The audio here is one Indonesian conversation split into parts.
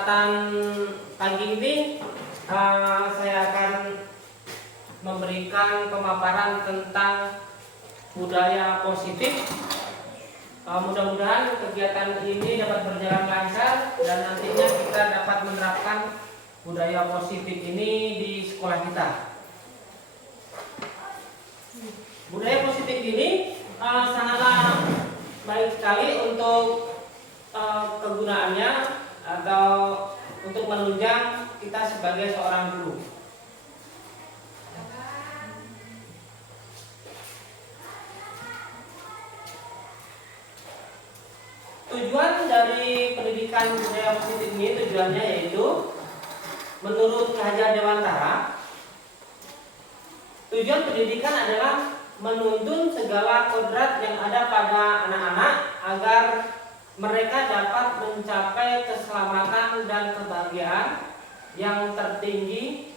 kesempatan pagi ini saya akan memberikan pemaparan tentang budaya positif. Mudah-mudahan kegiatan ini dapat berjalan lancar dan nantinya kita dapat menerapkan budaya positif ini di sekolah kita. Budaya positif ini sangatlah baik sekali untuk kegunaannya atau untuk menunjang kita sebagai seorang guru. Tujuan dari pendidikan budaya positif ini tujuannya yaitu menurut Ki Hajar Dewantara, tujuan pendidikan adalah menuntun segala kodrat yang ada pada anak-anak agar mereka dapat mencapai keselamatan dan kebahagiaan yang tertinggi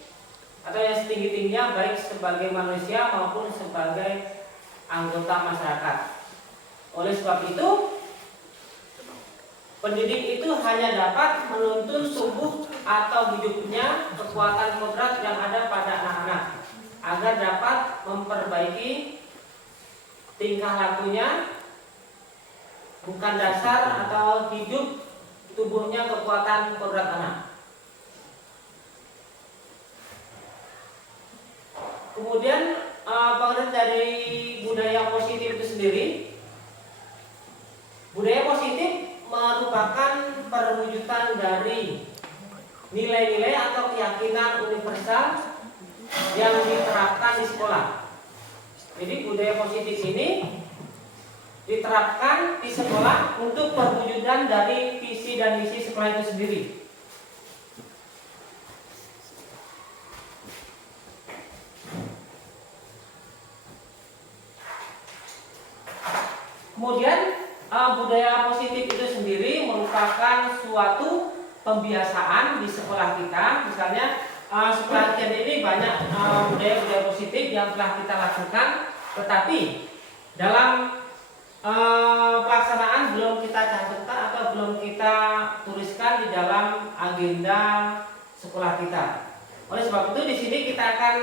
atau yang setinggi-tingginya baik sebagai manusia maupun sebagai anggota masyarakat. Oleh sebab itu, pendidik itu hanya dapat menuntun tubuh atau hidupnya kekuatan kodrat yang ada pada anak-anak agar dapat memperbaiki tingkah lakunya, bukan dasar atau hidup tubuhnya kekuatan kodrat anak. Kemudian pengertian dari budaya positif itu sendiri, budaya positif merupakan perwujudan dari nilai-nilai atau keyakinan universal yang diterapkan di sekolah. Jadi budaya positif ini diterapkan di sekolah untuk perwujudan dari visi dan misi sekolah itu sendiri. Kemudian budaya positif itu sendiri merupakan suatu pembiasaan di sekolah kita. Misalnya sekolah kita ini banyak budaya-budaya positif yang telah kita lakukan, tetapi dalam pelaksanaan belum kita cantumkan atau belum kita tuliskan di dalam agenda sekolah kita. Oleh sebab itu di sini kita akan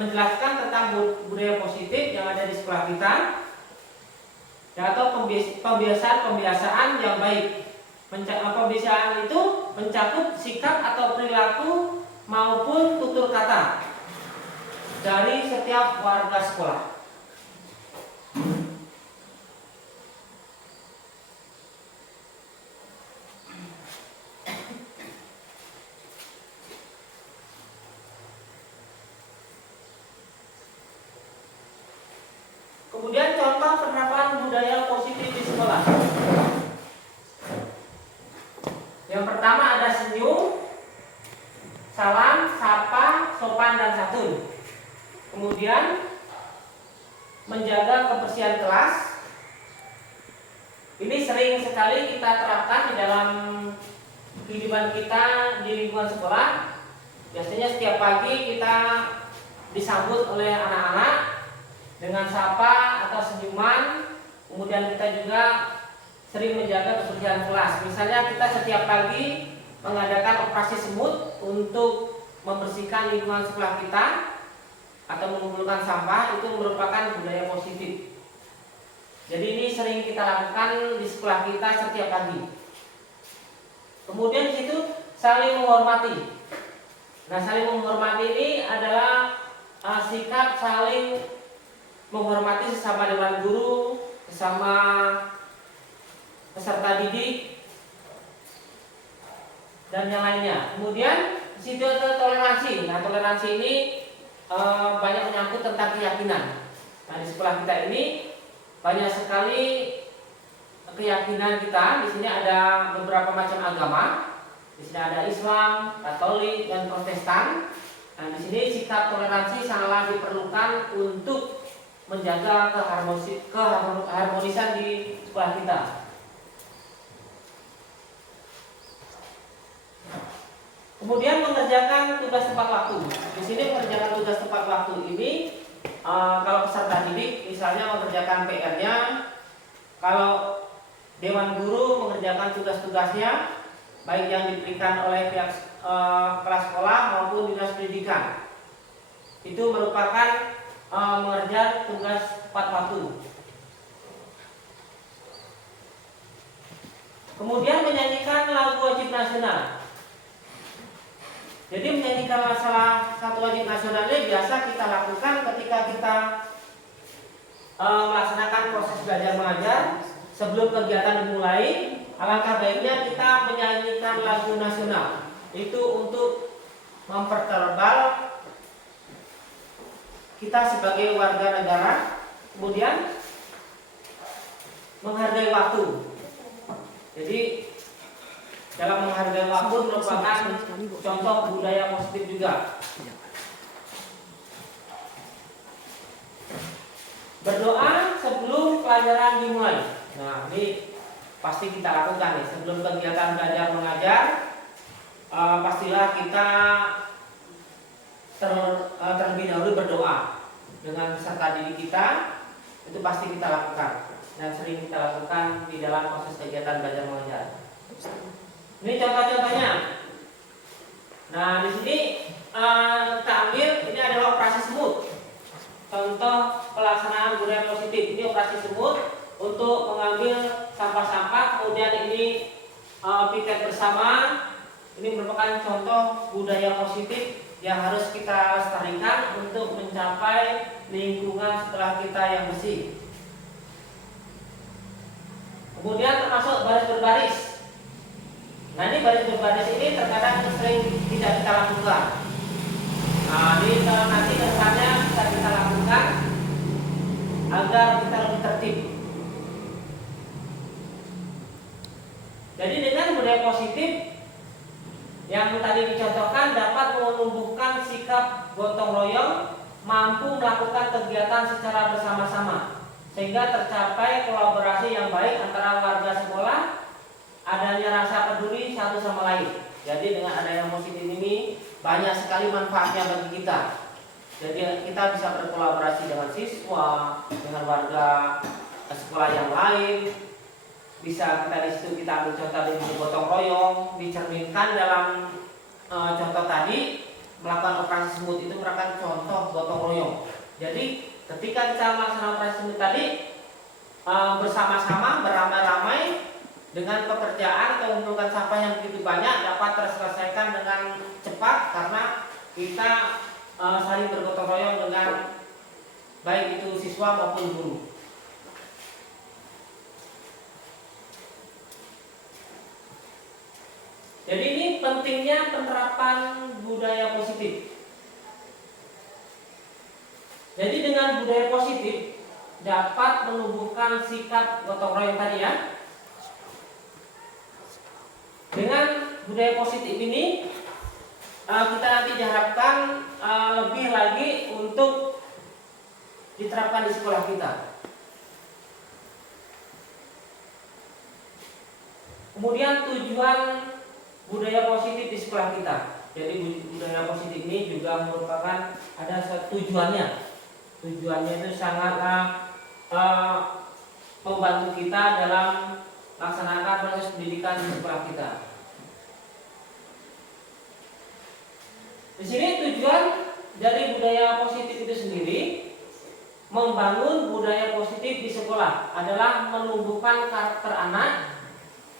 menjelaskan tentang budaya positif yang ada di sekolah kita, atau pembiasaan yang baik. Pembiasaan itu mencakup sikap atau perilaku maupun tutur kata dari setiap warga sekolah. Kemudian contoh penerapan budaya positif di sekolah. Yang pertama ada senyum, salam, sapa, sopan dan santun. Kemudian menjaga kebersihan kelas. Ini sering sekali kita terapkan di dalam kehidupan kita di lingkungan sekolah. Biasanya setiap pagi kita disambut oleh anak-anak dengan sapa atau senyuman. Kemudian kita juga sering menjaga kebersihan kelas. Misalnya kita setiap pagi mengadakan operasi semut untuk membersihkan lingkungan sekolah kita atau mengumpulkan sampah, itu merupakan budaya positif. Jadi ini sering kita lakukan di sekolah kita setiap pagi. Kemudian di situ saling menghormati. Nah, saling menghormati ini adalah sikap saling menghormati sesama dewan guru, sesama peserta didik dan yang lainnya. Kemudian di situ ada toleransi. Nah, toleransi ini banyak menyangkut tentang keyakinan. Nah, di sekolah kita ini banyak sekali keyakinan kita. Di sini ada beberapa macam agama. Di sini ada Islam, Katolik, dan Protestan. Nah, di sini sikap toleransi sangatlah diperlukan untuk menjaga keharmonisan di sekolah kita. Kemudian mengerjakan tugas tepat waktu. Di sini mengerjakan tugas tepat waktu ini, kalau peserta didik misalnya mengerjakan PR-nya, kalau dewan guru mengerjakan tugas-tugasnya, baik yang diberikan oleh pihak kepala sekolah maupun dinas pendidikan. Itu merupakan mengerjakan tugas tepat waktu. Kemudian menyanyikan lagu wajib nasional. Jadi menyanyikan salah satu wajib nasional ini biasa kita lakukan ketika kita melaksanakan proses belajar mengajar. Sebelum kegiatan dimulai, alangkah baiknya kita menyanyikan lagu nasional. Itu untuk mempertebal kita sebagai warga negara, kemudian menghargai waktu. Jadi dalam menghargai waktu merupakan contoh budaya positif juga. Berdoa sebelum pelajaran dimulai. Nah, ini pasti kita lakukan nih sebelum kegiatan belajar mengajar. Pastilah kita terlebih dahulu berdoa dengan beserta diri kita. Itu pasti kita lakukan dan sering kita lakukan di dalam proses kegiatan belajar mengajar. Ini contoh-contohnya. Nah, di sini kita ambil ini adalah operasi semut. Contoh pelaksanaan budaya positif. Ini operasi semut untuk mengambil sampah-sampah. Kemudian ini piket bersama. Ini merupakan contoh budaya positif yang harus kita lestarikan untuk mencapai lingkungan setelah kita yang bersih. Kemudian termasuk baris berbaris. Nah, ini baris berbaris ini terkadang sering tidak kita lakukan. Nah, ini nanti kedepannya bisa kita lakukan agar kita lebih tertib. Jadi dengan budaya positif yang tadi dicontohkan dapat menumbuhkan sikap gotong royong, mampu melakukan kegiatan secara bersama-sama, sehingga tercapai kolaborasi yang baik antara warga sekolah, adanya rasa peduli satu sama lain. Jadi dengan adanya positif ini banyak sekali manfaatnya bagi kita. Jadi kita bisa berkolaborasi dengan siswa, dengan warga sekolah yang lain. Bisa kita di situ kita ambil contoh dari gotong royong, dicerminkan dalam contoh tadi melakukan operasi semut itu merupakan contoh gotong royong. Jadi ketika kita melaksanakan operasi semut tadi bersama-sama beramai-ramai dengan pekerjaan atau mengumpulkan sampah yang begitu banyak dapat terselesaikan dengan cepat karena kita saling bergotong royong dengan baik itu siswa maupun guru. Jadi ini pentingnya penerapan budaya positif. Jadi dengan budaya positif dapat menumbuhkan sikap gotong royong tadi ya. Dengan budaya positif ini kita nanti diharapkan lebih lagi untuk diterapkan di sekolah kita. Kemudian tujuan budaya positif di sekolah kita. Jadi budaya positif ini juga merupakan ada tujuannya. Tujuannya itu sangatlah membantu kita dalam melaksanakan proses pendidikan di sekolah kita. Di sini tujuan dari budaya positif itu sendiri membangun budaya positif di sekolah adalah menumbuhkan karakter anak.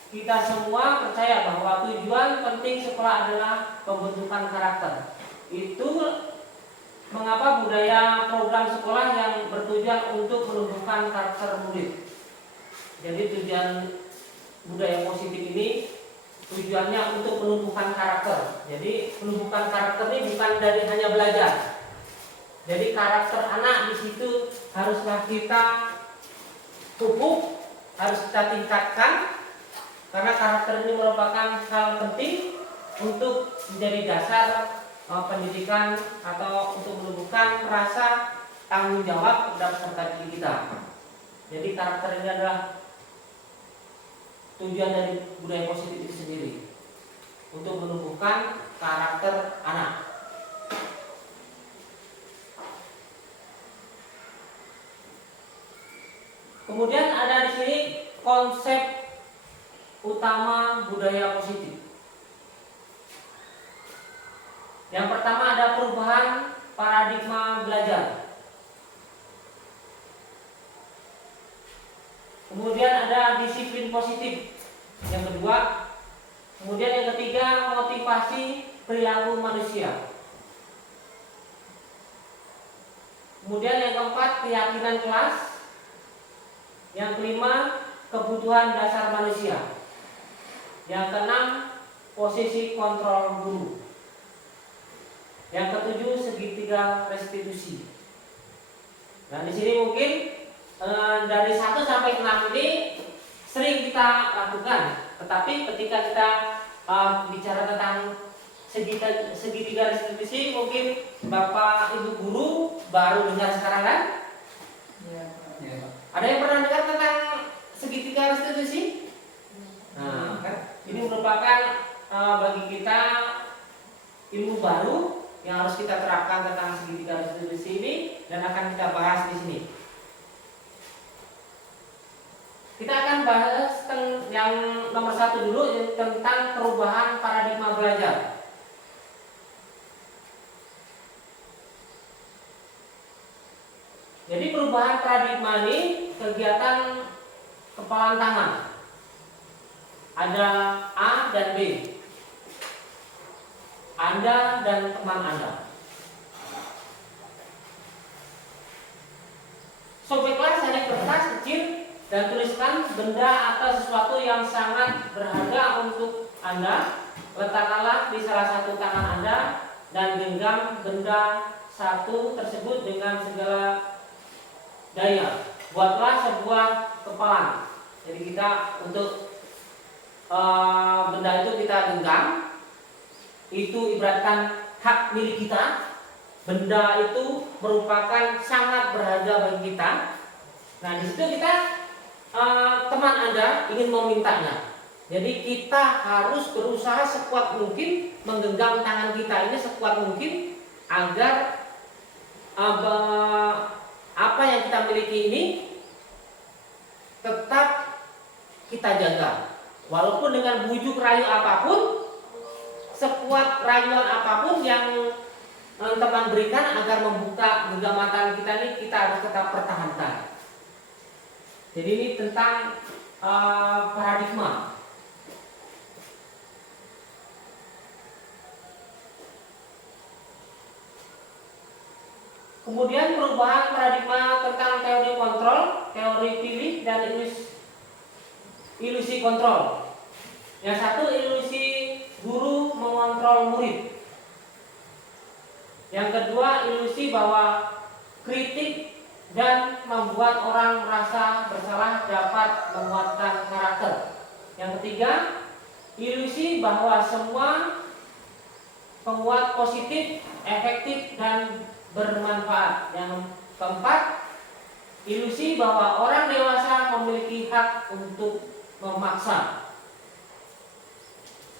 Kita semua percaya bahwa tujuan penting sekolah adalah pembentukan karakter. Itu mengapa budaya program sekolah yang bertujuan untuk menumbuhkan karakter murid. Jadi tujuan budaya positif ini tujuannya untuk menumbuhkan karakter. Jadi menumbuhkan karakter ini bukan dari hanya belajar. Jadi karakter anak di situ haruslah kita pupuk, harus kita tingkatkan. Karena karakter ini merupakan hal penting untuk menjadi dasar pendidikan atau untuk menumbuhkan rasa tanggung jawab terhadap peserta didik kita. Jadi karakter ini adalah tujuan dari budaya positif itu sendiri untuk menumbuhkan karakter anak. Kemudian ada di sini konsep utama budaya positif. Yang pertama ada perubahan paradigma belajar. Kemudian ada disiplin positif. Yang kedua, kemudian yang ketiga motivasi perilaku manusia. Kemudian yang keempat keyakinan kelas. Yang kelima kebutuhan dasar manusia. Yang keenam posisi kontrol guru. Yang ketujuh segitiga restitusi. Nah di sini mungkin dari 1 sampai 6 ini sering kita lakukan, tetapi ketika kita bicara tentang segitiga restitusi, mungkin Bapak Ibu guru baru dengar sekarang kan? Ya. Ada yang pernah dengar tentang segitiga restitusi? Nah, kan ini merupakan bagi kita ilmu baru yang harus kita terapkan tentang segitiga restitusi ini dan akan kita bahas di sini. Kita akan bahas yang nomor 1 dulu tentang perubahan paradigma belajar. Jadi perubahan paradigma ini kegiatan kepalan tangan. Ada A dan B. Anda dan teman Anda. Sobeklah saja kertas kecil dan tuliskan benda atau sesuatu yang sangat berharga untuk Anda. Letakkanlah di salah satu tangan Anda dan genggam benda satu tersebut dengan segala daya. Buatlah sebuah kepalan. Jadi kita untuk benda itu kita genggam, itu ibaratkan hak milik kita. Benda itu merupakan sangat berharga bagi kita. Nah di situ kita teman Anda ingin memintanya. Jadi kita harus berusaha sekuat mungkin menggenggam tangan kita ini sekuat mungkin agar apa yang kita miliki ini tetap kita jaga. Walaupun dengan bujuk rayu apapun, sekuat rayuan apapun yang teman berikan agar membuka genggaman tangan kita ini, kita harus tetap pertahankan. Jadi ini tentang paradigma. Kemudian perubahan paradigma tentang teori kontrol, teori pilih, dan ilusi kontrol. Yang satu ilusi guru mengontrol murid. Yang kedua ilusi bahwa kritik dan membuat orang merasa bersalah dapat menguatkan karakter. Yang ketiga ilusi bahwa semua penguat positif, efektif, dan bermanfaat. Yang keempat ilusi bahwa orang dewasa memiliki hak untuk memaksa.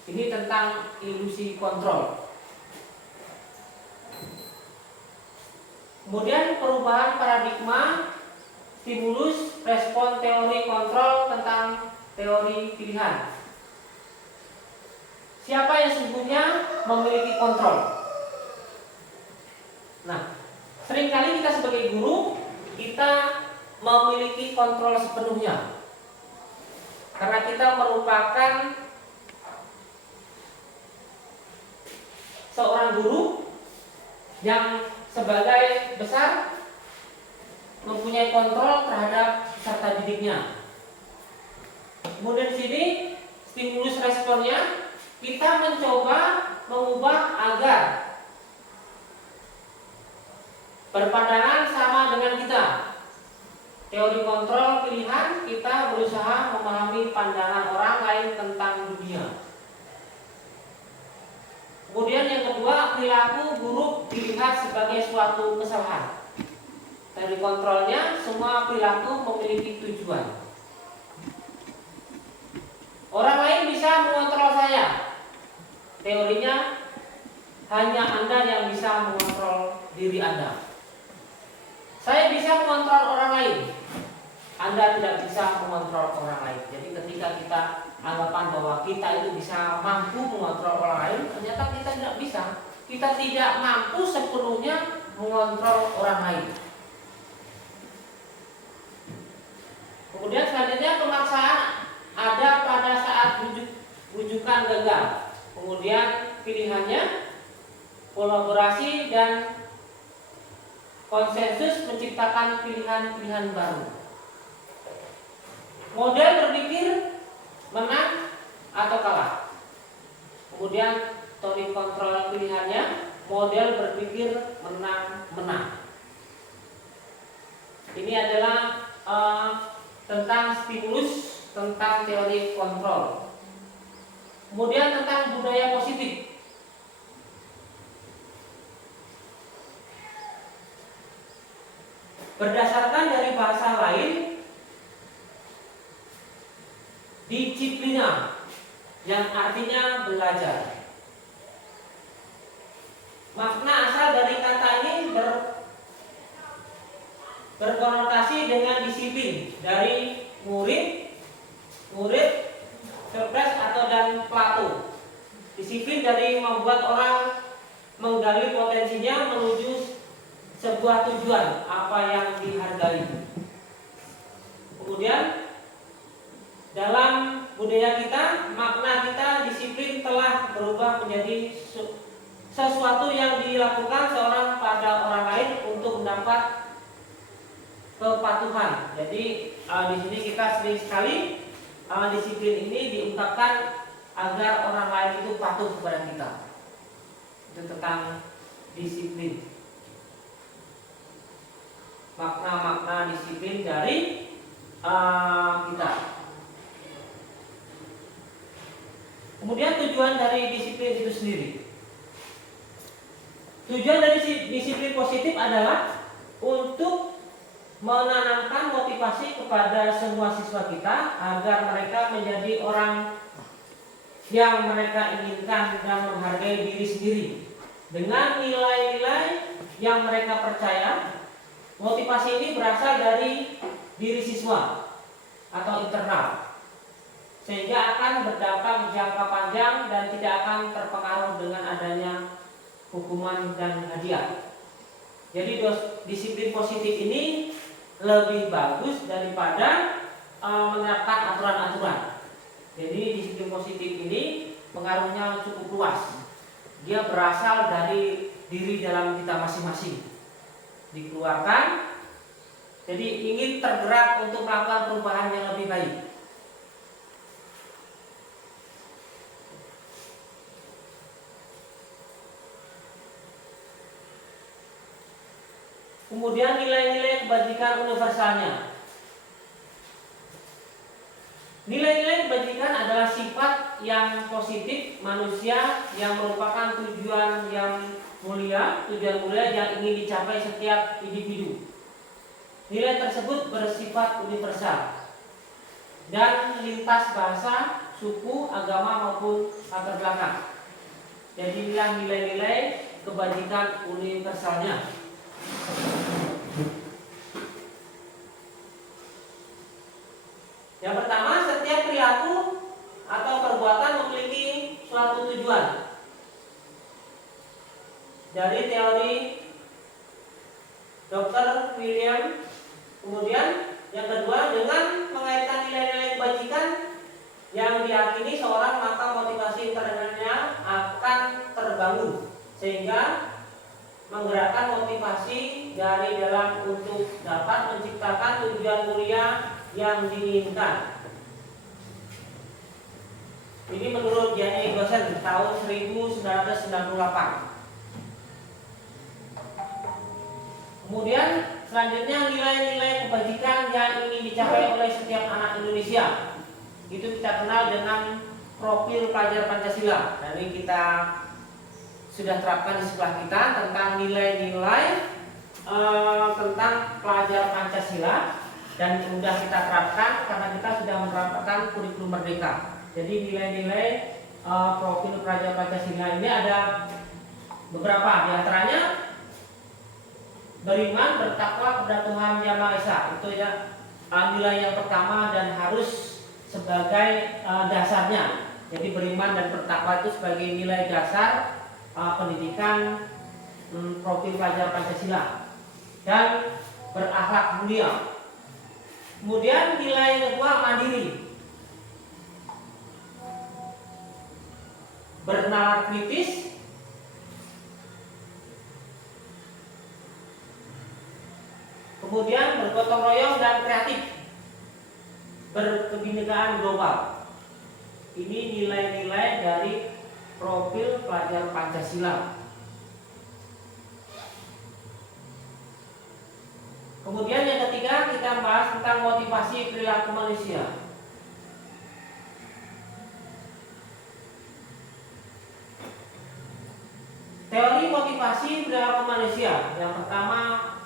Ini tentang ilusi kontrol. Kemudian perubahan paradigma, stimulus, respon, teori kontrol tentang teori pilihan. Siapa yang sesungguhnya memiliki kontrol? Nah, seringkali kita sebagai guru kita memiliki kontrol sepenuhnya. Karena kita merupakan seorang guru yang sebagai besar mempunyai kontrol terhadap peserta didiknya. Kemudian di sini stimulus responnya kita mencoba mengubah agar berpandangan sama dengan kita. Teori kontrol pilihan kita berusaha memahami pandangan orang lain tentang dunia. Kemudian yang kedua, perilaku buruk dilihat sebagai suatu kesalahan. Teori kontrolnya semua perilaku memiliki tujuan. Orang lain bisa mengontrol saya. Teorinya hanya Anda yang bisa mengontrol diri Anda. Saya bisa mengontrol orang lain. Anda tidak bisa mengontrol orang lain. Jadi ketika kita anggapan bahwa kita itu bisa mampu mengontrol orang lain, ternyata kita tidak bisa. kita tidak mampu sepenuhnya mengontrol orang lain. Kemudian selanjutnya pemaksaan ada pada saat rujukan gagal. Kemudian pilihannya kolaborasi dan konsensus menciptakan pilihan-pilihan baru. Model berpikir menang atau kalah. Kemudian tone kontrol pilihannya model berpikir menang. Ini adalah tentang stimulus, tentang teori kontrol. Kemudian tentang budaya positif. Berdasarkan dari bahasa lain, disiplina yang artinya belajar. Makna asal dari kata ini berkonotasi dengan disiplin dari murid, Socrates atau dan Plato. Disiplin dari membuat orang menggali potensinya menuju sebuah tujuan apa yang dihargai. Kemudian dalam budaya kita, makna kita disiplin telah berubah menjadi sesuatu yang dilakukan seorang pada orang lain untuk mendapat kepatuhan. Jadi di sini kita sering sekali disiplin ini diungkapkan agar orang lain itu patuh kepada kita. Itu tentang disiplin. Makna-makna disiplin dari kita. Kemudian tujuan dari disiplin itu sendiri. Tujuan dari disiplin positif adalah untuk menanamkan motivasi kepada semua siswa kita agar mereka menjadi orang yang mereka inginkan dan menghargai diri sendiri dengan nilai-nilai yang mereka percaya. Motivasi ini berasal dari diri siswa atau internal, sehingga akan berdampak jangka panjang dan tidak akan terpengaruh dengan adanya hukuman dan hadiah. Jadi disiplin positif ini lebih bagus daripada menerapkan aturan-aturan. Jadi disiplin positif ini pengaruhnya cukup luas. Dia berasal dari diri dalam kita masing-masing. Dikeluarkan, jadi ingin tergerak untuk melakukan perubahan yang lebih baik. Kemudian nilai-nilai kebajikan universalnya. Nilai-nilai kebajikan adalah sifat yang positif manusia yang merupakan tujuan mulia yang ingin dicapai setiap individu. Nilai tersebut bersifat universal dan lintas bahasa, suku, agama maupun latar belakang. Jadi inilah nilai-nilai kebajikan universalnya. Yang pertama, setiap perilaku atau perbuatan memiliki suatu tujuan. Dari teori Dr. William. Kemudian yang kedua, dengan mengaitkan nilai-nilai kebajikan yang diyakini seorang, maka motivasi internalnya akan terbangun sehingga menggerakkan motivasi dari dalam untuk dapat menciptakan tujuan mulia yang diinginkan. Ini menurut Jenny Gosen tahun 1998. Kemudian selanjutnya nilai-nilai kebajikan yang ingin dicapai oleh setiap anak Indonesia. Itu kita kenal dengan profil pelajar Pancasila. Dan ini kita sudah terapkan di sekolah kita tentang nilai-nilai tentang pelajar Pancasila, dan sudah kita terapkan karena kita sudah menerapkan kurikulum merdeka. Jadi nilai-nilai profil pelajar Pancasila ini ada beberapa, diantaranya beriman, bertakwa kepada Tuhan Yang Maha Esa. Itu ya nilai yang pertama dan harus sebagai dasarnya. Jadi beriman dan bertakwa itu sebagai nilai dasar pendidikan profil pelajar Pancasila dan berakhlak mulia. Kemudian nilai yang kedua mandiri, bernalar kritis, kemudian bergotong royong dan kreatif, berkebinekaan global. Ini nilai-nilai dari profil pelajar Pancasila. Kemudian yang ketiga kita bahas tentang motivasi perilaku manusia. Teori motivasi perilaku manusia. Yang pertama,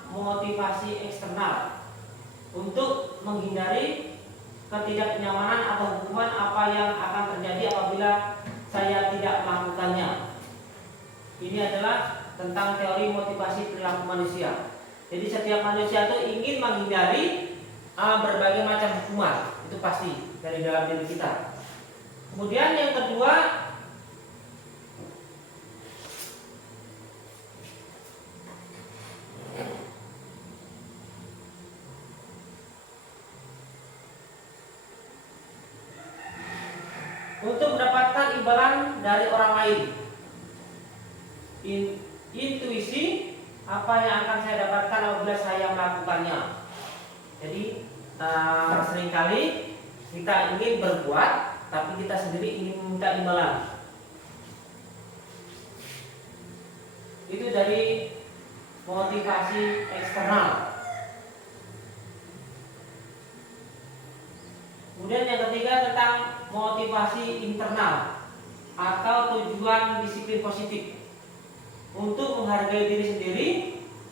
motivasi eksternal untuk menghindari ketidaknyamanan atau hukuman apa yang akan terjadi apabila saya tidak melakukannya. Ini adalah tentang teori motivasi perilaku manusia. Jadi setiap manusia itu ingin menghindari berbagai macam hukuman, itu pasti dari dalam diri kita. Kemudian yang kedua, untuk mendapatkan imbalan dari orang lain. Intuisi apa yang akan saya dapatkan apabila saya melakukannya. Jadi seringkali kita ingin berbuat, tapi kita sendiri ingin meminta imbalan. Itu dari motivasi eksternal. Kemudian yang ketiga tentang motivasi internal atau tujuan disiplin positif. Untuk menghargai diri sendiri,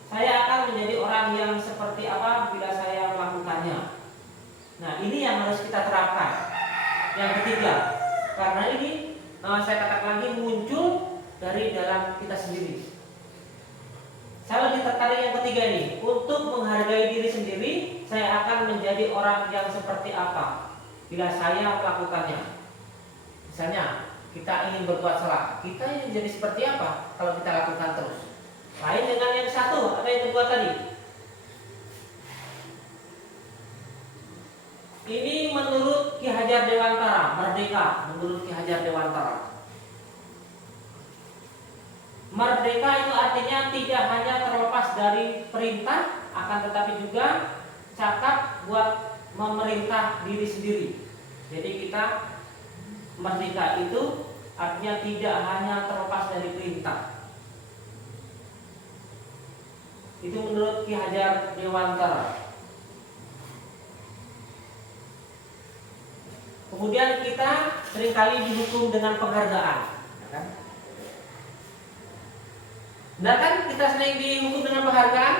saya akan menjadi orang yang seperti apa bila saya melakukannya. Nah, ini yang harus kita terapkan. Yang ketiga, karena ini saya katakan lagi muncul dari dalam kita sendiri. Saya lebih tertarik yang ketiga ini. Untuk menghargai diri sendiri, saya akan menjadi orang yang seperti apa bila saya melakukannya. Misalnya, kita ingin berbuat salah, kita ingin jadi seperti apa kalau kita lakukan terus. Lain dengan yang satu, apa yang kedua tadi. Ini menurut Ki Hajar Dewantara, merdeka menurut Ki Hajar Dewantara. Merdeka itu artinya tidak hanya terlepas dari perintah, akan tetapi juga cakap buat memerintah diri sendiri. Jadi kita merdeka itu artinya tidak hanya terlepas dari perintah. Itu menurut Ki Hajar Dewantara. Kemudian kita seringkali dihukum dengan penghargaan, kan? Nah kan kita sering dihukum dengan penghargaan.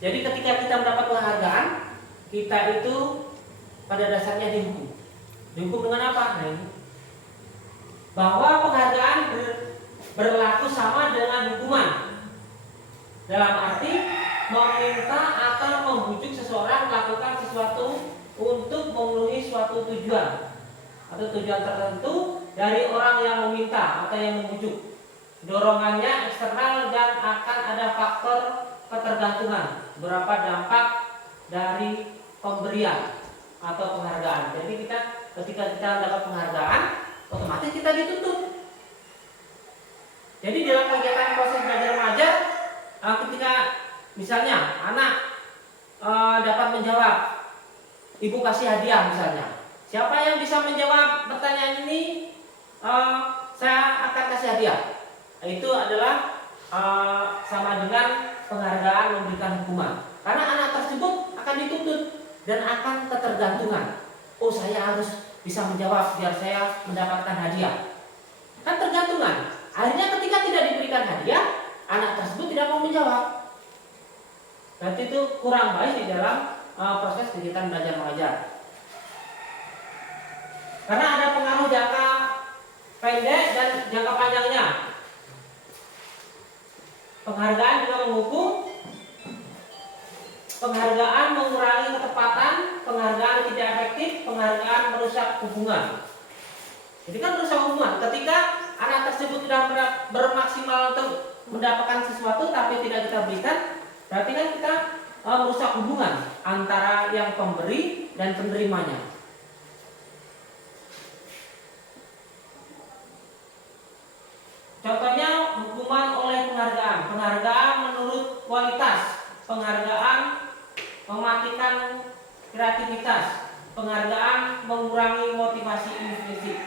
Jadi ketika kita mendapat penghargaan, kita itu pada dasarnya dihukum. Dihukum dengan apa? Nah, ini bahwa penghargaan berlaku sama dengan hukuman. Dalam arti meminta atau membujuk seseorang melakukan sesuatu untuk memenuhi suatu tujuan atau tujuan tertentu dari orang yang meminta atau yang membujuk. Dorongannya eksternal dan akan ada faktor ketergantungan. Berapa dampak dari pemberian atau penghargaan. Jadi ketika kita mendapat penghargaan, otomatis kita dituntut. Jadi dalam kegiatan proses belajar mengajar, ketika misalnya anak dapat menjawab, ibu kasih hadiah misalnya. Siapa yang bisa menjawab pertanyaan ini, saya akan kasih hadiah. Itu adalah sama dengan penghargaan memberikan hukuman. Karena anak tersebut akan dituntut dan akan ketergantungan. Oh, saya harus bisa menjawab biar saya mendapatkan hadiah. Kan tergantungan. Akhirnya ketika tidak diberikan hadiah, anak tersebut tidak mau menjawab. Berarti itu kurang baik di dalam proses kegiatan belajar mengajar. Karena ada pengaruh jangka pendek dan jangka panjangnya. Penghargaan juga menghukum. Penghargaan mengurangi ketepatan, penghargaan tidak efektif, penghargaan merusak hubungan. Jadi kan merusak hubungan. Ketika anak anak tersebut sudah bermaksimal untuk mendapatkan sesuatu tapi tidak kita berikan, berarti kan kita merusak hubungan antara yang pemberi dan penerimanya. Contohnya hukuman oleh penghargaan. Penghargaan menurut kualitas, penghargaan mematikan kreativitas, penghargaan mengurangi motivasi intrinsik.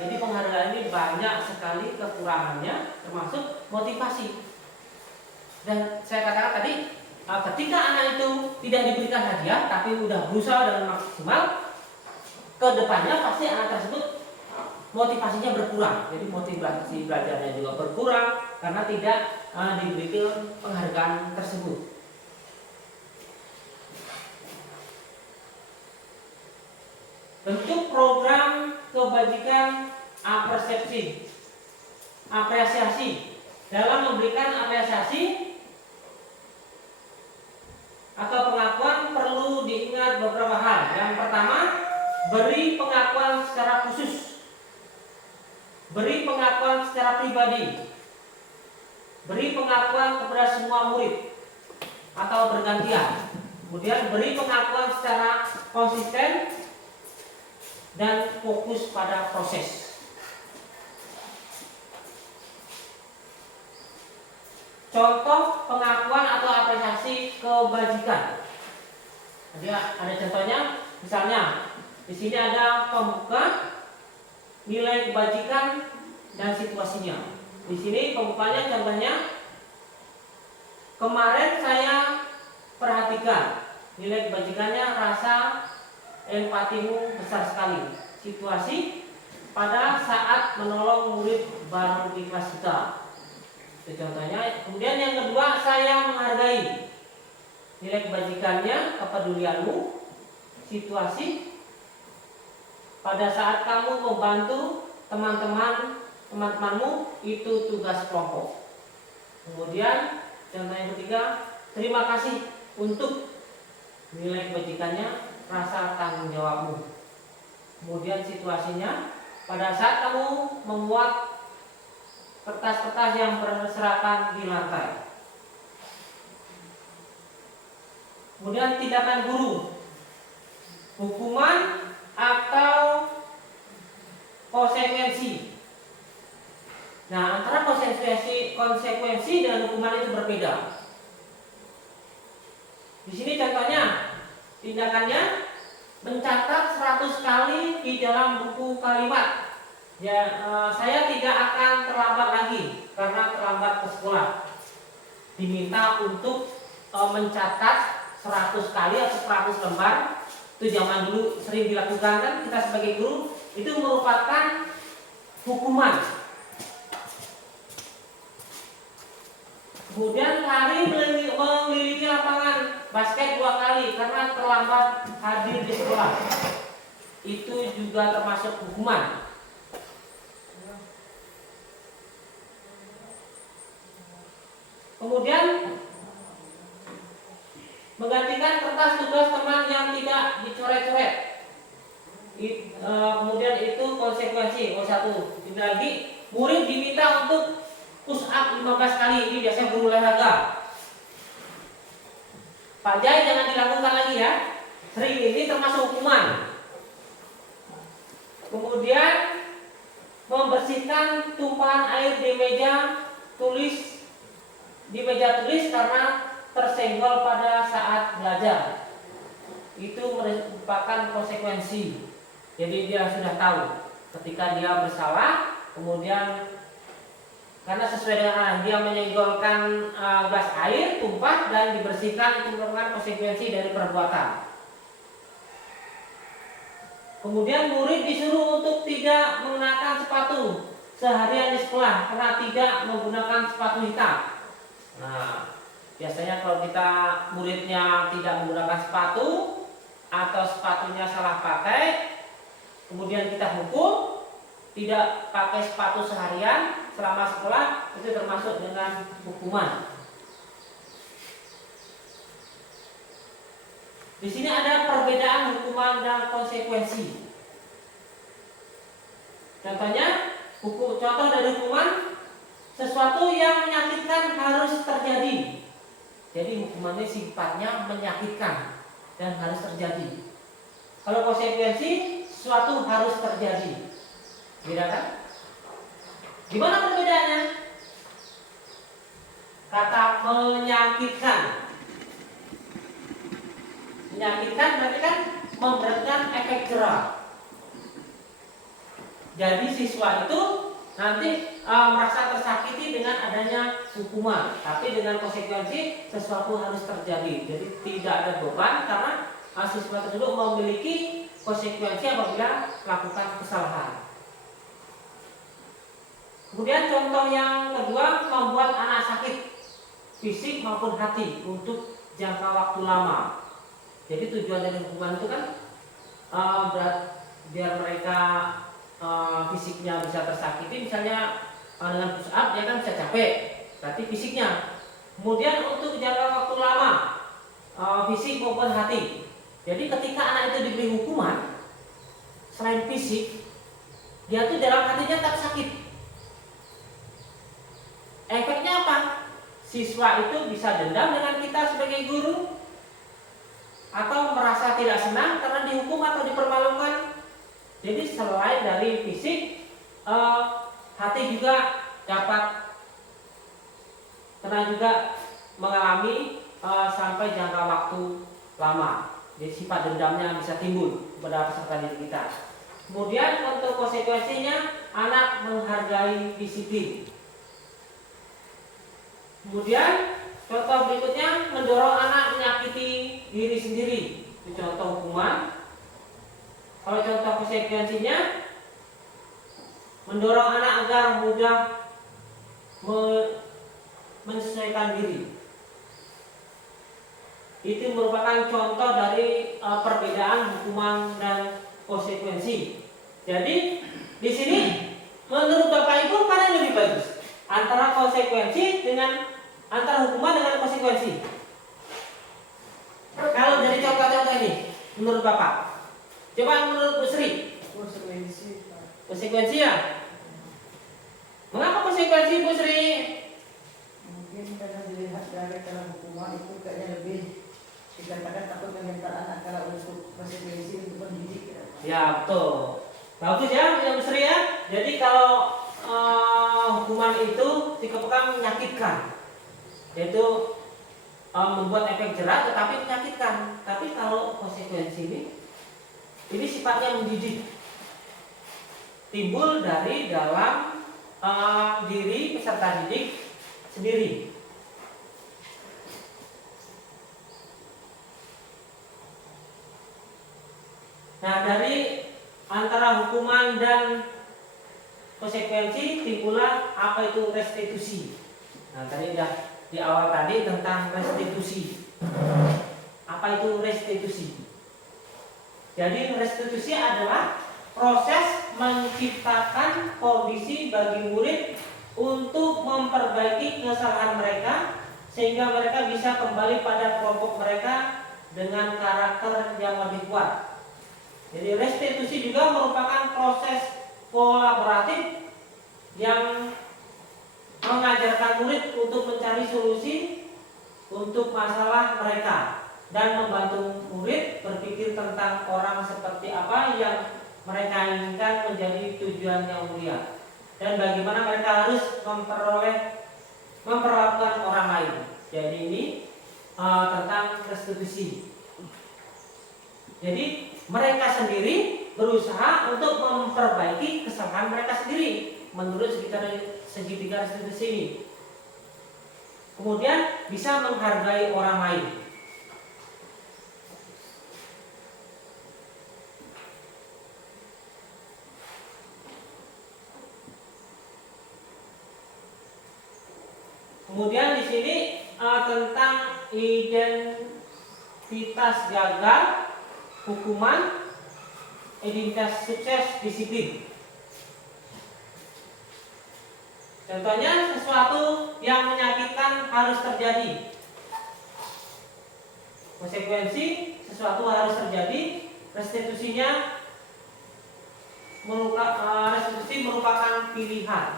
Jadi penghargaan ini banyak sekali kekurangannya, termasuk motivasi. Dan saya katakan tadi, ketika anak itu tidak diberikan hadiah tapi sudah berusaha dengan maksimal, ke depannya pasti anak tersebut motivasinya berkurang. Jadi motivasi belajarnya juga berkurang karena tidak diberikan penghargaan tersebut. Bentuk program kebajikan apresiasi. Dalam memberikan apresiasi atau pengakuan perlu diingat beberapa hal. Yang pertama, beri pengakuan secara khusus, beri pengakuan secara pribadi, beri pengakuan kepada semua murid atau bergantian. Kemudian beri pengakuan secara konsisten dan fokus pada proses. Contoh pengakuan atau apresiasi kebajikan. Jadi ada contohnya, misalnya di sini ada pembuka, nilai kebajikan dan situasinya. Di sini pembukanya contohnya, kemarin saya perhatikan, nilai kebajikannya rasa empatimu besar sekali. Situasi, pada saat menolong murid baru di kelas kita. Itu contohnya. Kemudian yang kedua, saya menghargai, nilai kebajikannya kepedulianmu. Situasi, pada saat kamu membantu teman-temanmu, itu tugas kelompok. Kemudian contoh yang ketiga, terima kasih untuk, nilai kebajikannya rasa tanggung jawabmu. Kemudian situasinya, pada saat kamu membuat kertas-kertas yang berserakan di lantai. Kemudian tindakan guru, hukuman atau konsekuensi. Nah, antara konsekuensi dan hukuman itu berbeda. Di sini contohnya, tindakannya mencatat 100 kali di dalam buku kalimat. Ya, saya tidak akan terlambat lagi karena terlambat ke sekolah. Diminta untuk mencatat 100 kali atau 100 lembar. Itu zaman dulu sering dilakukan, kan kita sebagai guru, itu merupakan hukuman. Kemudian lari mengelilingi lapangan basket 2 kali karena terlambat hadir di sekolah. Itu juga termasuk hukuman. Kemudian menggantikan kertas tugas teman yang tidak dicoret-coret. Kemudian itu konsekuensi. Satu, ini lagi, murid diminta untuk push up 15 kali. Ini biasanya guru olahraga. Pak Jai, jangan dilakukan lagi ya. Sering ini termasuk hukuman. Kemudian membersihkan tumpahan air di meja tulis karena tersenggol pada saat belajar. Itu merupakan konsekuensi. Jadi dia sudah tahu ketika dia bersalah, kemudian karena sesuai dengan dia menyenggolkan gelas air tumpah dan dibersihkan, itu merupakan konsekuensi dari perbuatan. Kemudian murid disuruh untuk tidak menggunakan sepatu seharian di sekolah karena tidak menggunakan sepatu hitam. Nah, biasanya kalau kita muridnya tidak menggunakan sepatu atau sepatunya salah pakai, kemudian kita hukum tidak pakai sepatu seharian selama sekolah, itu termasuk dengan hukuman. Di sini ada perbedaan hukuman dan konsekuensi. Contohnya, Contoh dari hukuman, sesuatu yang menyakitkan harus terjadi. Jadi hukumannya sifatnya menyakitkan dan harus terjadi. Kalau konsekuensi, sesuatu harus terjadi. Beda kan? Gimana perbedaannya? Kata menyakitkan. Menyakitkan berarti kan memberikan efek jera. Jadi siswa itu nanti merasa tersakiti dengan adanya hukuman, tapi dengan konsekuensi sesuatu harus terjadi. Jadi tidak ada beban karena siswa tersebut memiliki konsekuensi apabila melakukan kesalahan. Kemudian contoh yang kedua, membuat anak sakit fisik maupun hati untuk jangka waktu lama. Jadi tujuan dari hukuman itu kan biar mereka fisiknya bisa tersakiti, misalnya dengan push up dia kan bisa capek, berarti fisiknya. Kemudian untuk jangka waktu lama, fisik maupun hati. Jadi ketika anak itu diberi hukuman, selain fisik, dia tuh dalam hatinya tak sakit. Efeknya apa? Siswa itu bisa dendam dengan kita sebagai guru, atau merasa tidak senang karena dihukum atau dipermalukan. Jadi selain dari fisik, hati juga dapat kena juga mengalami sampai jangka waktu lama. Jadi sifat dendamnya bisa timbul kepada peserta didik kita. Kemudian untuk konsekuensinya, anak menghargai disiplin. Kemudian contoh berikutnya, mendorong anak menyakiti diri sendiri. Itu contoh hukuman. Kalau contoh konsekuensinya, mendorong anak agar mudah menyesuaikan diri. Itu merupakan contoh dari perbedaan hukuman dan konsekuensi. Jadi di sini menurut Bapak Ibu mana yang lebih bagus? Antara hukuman dengan konsekuensi. Kalau dari contoh-contoh ini, menurut Bapak, coba menurut Bu Sri. Konsekuensi ya. Mengapa konsekuensi, Bu Sri? Mungkin karena dilihat dari kalau hukuman itu kayaknya lebih dikatakan takut mengental anak, kalau untuk konsekuensi untuk pendidik. Ya betul. Bagus ya, Bu Sri ya. Jadi kalau hukuman itu dikatakan menyakitkan, yaitu membuat efek jera tetapi menyakitkan. Tapi kalau konsekuensi ini sifatnya mendidik, timbul dari dalam diri peserta didik sendiri. Nah, dari antara hukuman dan konsekuensi timbullah apa itu restitusi. Nah, tadi udah di awal tadi tentang restitusi. Apa itu restitusi? Jadi restitusi adalah proses menciptakan kondisi bagi murid untuk memperbaiki kesalahan mereka sehingga mereka bisa kembali pada kelompok mereka dengan karakter yang lebih kuat. Jadi restitusi juga merupakan proses kolaboratif yang mengajarkan murid untuk mencari solusi untuk masalah mereka dan membantu murid berpikir tentang orang seperti apa yang mereka inginkan menjadi tujuan yang mulia dan bagaimana mereka harus memperlakukan orang lain. Jadi ini tentang restitusi. Jadi mereka sendiri berusaha untuk memperbaiki kesalahan mereka sendiri menurut segitiga restitusi ini. Kemudian bisa menghargai orang lain. Kemudian di sini tentang identitas gagal, hukuman, identitas sukses, disiplin. Contohnya sesuatu yang menyakitkan harus terjadi. Konsekuensi sesuatu harus terjadi, restitusinya restitusi merupakan pilihan.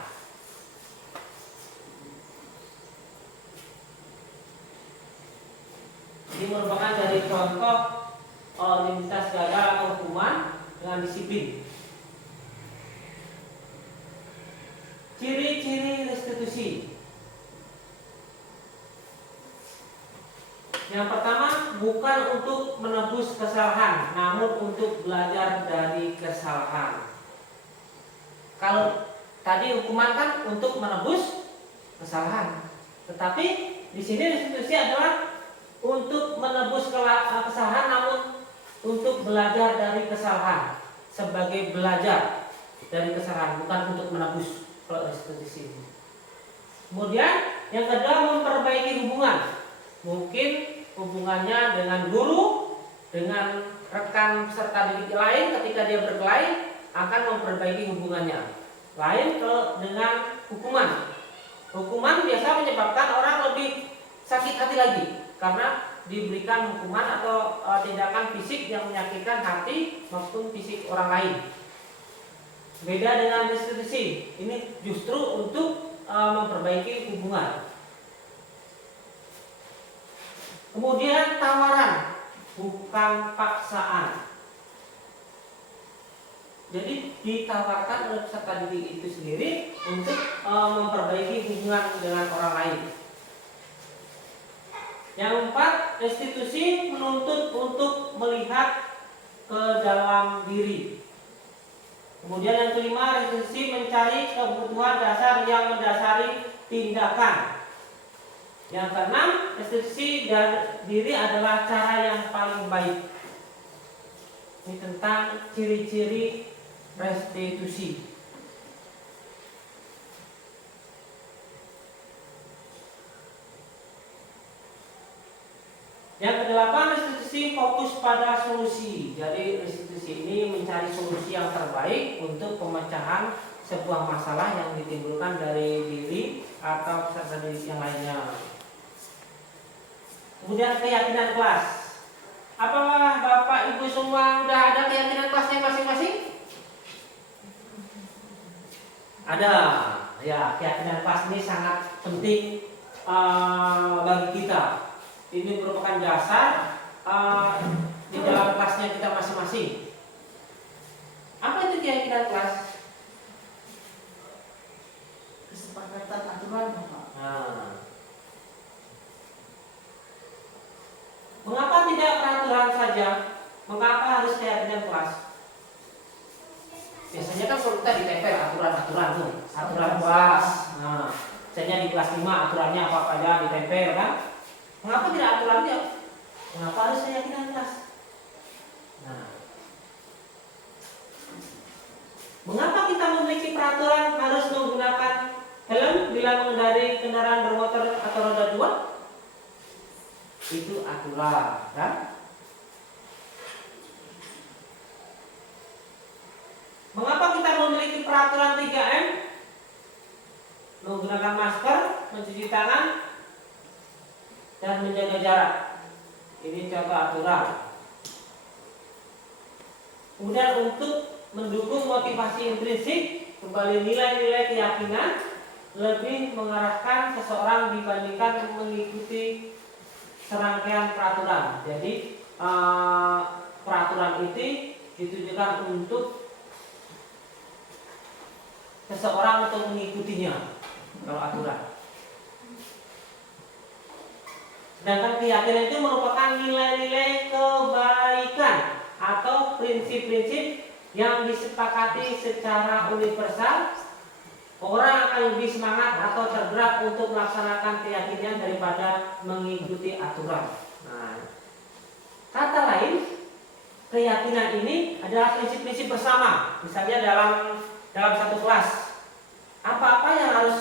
Ini merupakan dari contoh lintas gagal atau hukuman dengan disiplin. Ciri-ciri restitusi. Yang pertama, bukan untuk menebus kesalahan, namun untuk belajar dari kesalahan. Kalau tadi hukuman kan untuk menebus kesalahan, tetapi di sini restitusi adalah untuk menebus kesalahan, namun untuk belajar dari kesalahan, sebagai belajar dari kesalahan, bukan untuk menebus. Kalau restitusi. Kemudian yang kedua, memperbaiki hubungan. Mungkin hubungannya dengan guru, dengan rekan peserta didik lain ketika dia berkelahi, akan memperbaiki hubungannya. Lain kalau dengan hukuman. Hukuman biasa menyebabkan orang lebih sakit hati lagi karena diberikan hukuman atau tindakan fisik yang menyakitkan hati maupun fisik orang lain. Beda dengan restitusi, ini justru untuk memperbaiki hubungan. Kemudian tawaran, bukan paksaan. Jadi ditawarkan oleh peserta didik itu sendiri untuk memperbaiki hubungan dengan orang lain. Yang keempat, restitusi menuntut untuk melihat ke dalam diri. Kemudian yang kelima, restitusi mencari kebutuhan dasar yang mendasari tindakan. Yang keenam, restitusi dari diri adalah cara yang paling baik. Ini tentang ciri-ciri restitusi. Yang kedelapan, restitusi fokus pada solusi. Jadi restitusi ini mencari solusi yang terbaik untuk pemecahan sebuah masalah yang ditimbulkan dari diri atau peserta didik yang lainnya. Kemudian keyakinan kelas. Apakah Bapak Ibu semua sudah ada keyakinan kelasnya masing-masing? Ada. Ya, keyakinan kelas ini sangat penting bagi kita. Ini merupakan dasar di dalam kelasnya kita masing-masing. Apa itu keyakinan kelas? Kesepakatan aturan, Bapak. Nah, mengapa tidak peraturan saja? Mengapa harus keyakinan kelas? Biasanya kan kalau kita ditempel aturan-aturan tuh, aturan kelas. Nah, misalnya di kelas 5 aturannya apa aja ditempel kan? Mengapa tidak aturannya? Mengapa harus keyakinan kelas? Nah, mengapa kita memiliki peraturan harus menggunakan helm bila mengendarai kendaraan bermotor atau roda 2? Itu aturan, kan? Mengapa kita memiliki peraturan 3M? Menggunakan masker, mencuci tangan, dan menjaga jarak. Ini contoh aturan. Kemudian untuk mendukung motivasi intrinsik, kembali nilai-nilai keyakinan lebih mengarahkan seseorang dibandingkan mengikuti serangkaian peraturan. Jadi peraturan itu ditujukan untuk seseorang untuk mengikutinya. Kalau aturan. Sedangkan keyakinan itu merupakan nilai-nilai kebaikan atau prinsip-prinsip yang disepakati secara universal. Orang akan lebih semangat atau tergerak untuk melaksanakan keyakinan daripada mengikuti aturan. Nah, kata lain, keyakinan ini adalah prinsip-prinsip bersama. Misalnya dalam satu kelas, apa-apa yang harus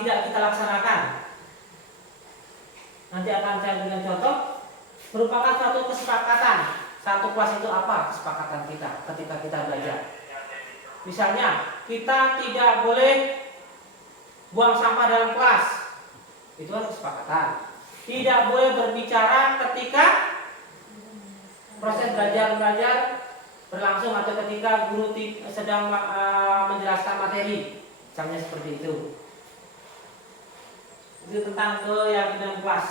tidak kita laksanakan. Nanti akan saya berikan contoh. Merupakan suatu kesepakatan. Satu kelas itu apa kesepakatan kita ketika kita belajar? Misalnya, kita tidak boleh buang sampah dalam kelas. Itu kan kesepakatan. Tidak boleh berbicara ketika proses belajar berlangsung atau ketika guru sedang menjelaskan materi, misalnya seperti itu. Itu tentang keyakinan kelas.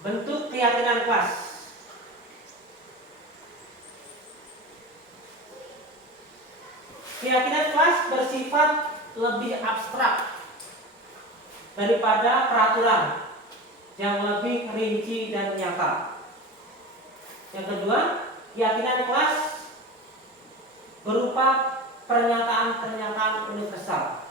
Bentuk keyakinan kelas. Keyakinan kelas bersifat lebih abstrak daripada peraturan yang lebih rinci dan nyata. Yang kedua, keyakinan kelas berupa pernyataan-pernyataan universal.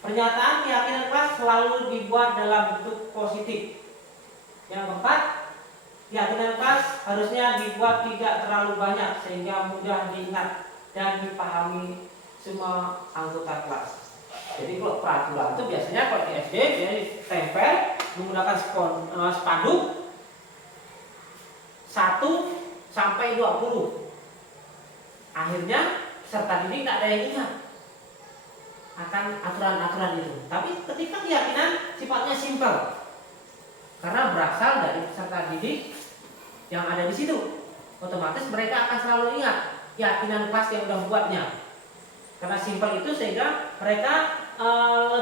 Pernyataan keyakinan kelas selalu dibuat dalam bentuk positif. Yang keempat, keyakinan kelas harusnya dibuat tidak terlalu banyak sehingga mudah diingat dan dipahami semua anggota kelas. Jadi kalau peraturan itu biasanya kalau di SD dia ditempel menggunakan spanduk 1 sampai 20. Akhirnya peserta didik tidak ada yang ingat akan aturan-aturan itu. Tapi ketika keyakinan sifatnya simpel, karena berasal dari peserta didik yang ada di situ, otomatis mereka akan selalu ingat keyakinan kelas yang sudah buatnya. Karena simpel itu sehingga mereka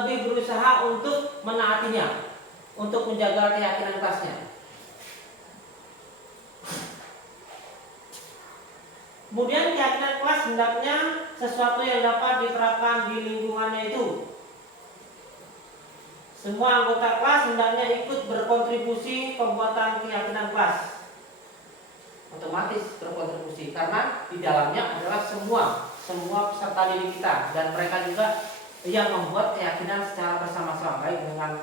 lebih berusaha untuk menaatinya, untuk menjaga keyakinan kelasnya. Kemudian keyakinan kelas hendaknya sesuatu yang dapat diterapkan di lingkungannya itu. Semua anggota kelas hendaknya ikut berkontribusi pembuatan keyakinan kelas. Otomatis berkontribusi karena di dalamnya adalah semua peserta didik kita, dan mereka juga yang membuat keyakinan secara bersama-sama, baik dengan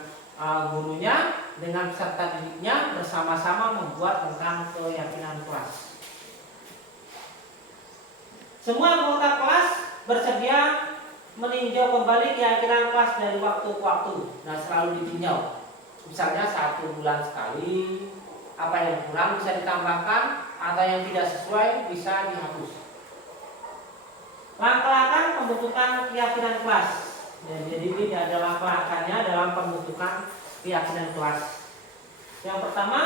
gurunya, dengan peserta didiknya bersama-sama membuat tentang keyakinan kelas. Semua anggota kelas bersedia meninjau kembali keyakinan kelas dari waktu ke waktu. Nah, selalu ditinjau. Misalnya 1 bulan sekali, apa yang kurang bisa ditambahkan, atau yang tidak sesuai bisa dihapus. Langkah-langkah pembentukan keyakinan kelas. Ya, jadi ini ada langkah-langkahnya dalam pembentukan keyakinan kelas. Yang pertama,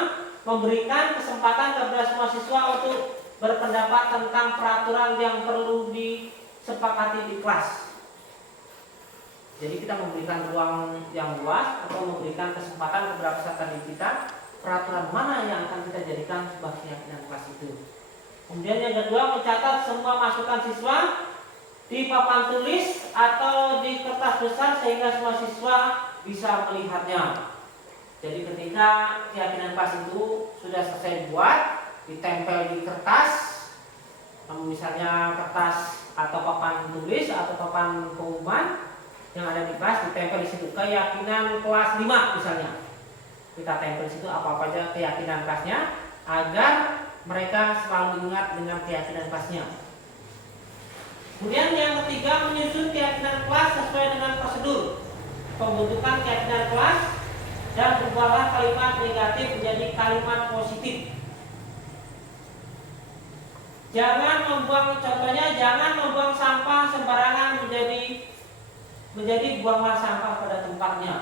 memberikan kesempatan kepada semua siswa untuk berpendapat tentang peraturan yang perlu disepakati di kelas. Jadi kita memberikan ruang yang luas atau memberikan kesempatan kepada peserta didik kita peraturan mana yang akan kita jadikan sebagai keyakinan kelas itu. Kemudian yang kedua, mencatat semua masukan siswa di papan tulis atau di kertas besar sehingga semua siswa bisa melihatnya. Jadi ketika keyakinan kelas itu sudah selesai dibuat, ditempel di kertas, misalnya kertas atau papan tulis atau papan pengumuman yang ada di kelas, ditempel di situ keyakinan kelas 5 misalnya. Kita tempel di situ apa-apa aja keyakinan kelasnya agar mereka selalu ingat dengan keyakinan kelasnya. Kemudian yang ketiga, menyusun keyakinan kelas sesuai dengan prosedur pembentukan keyakinan kelas dan ubahlah kalimat negatif menjadi kalimat positif. Contohnya jangan membuang sampah sembarangan menjadi buanglah sampah pada tempatnya.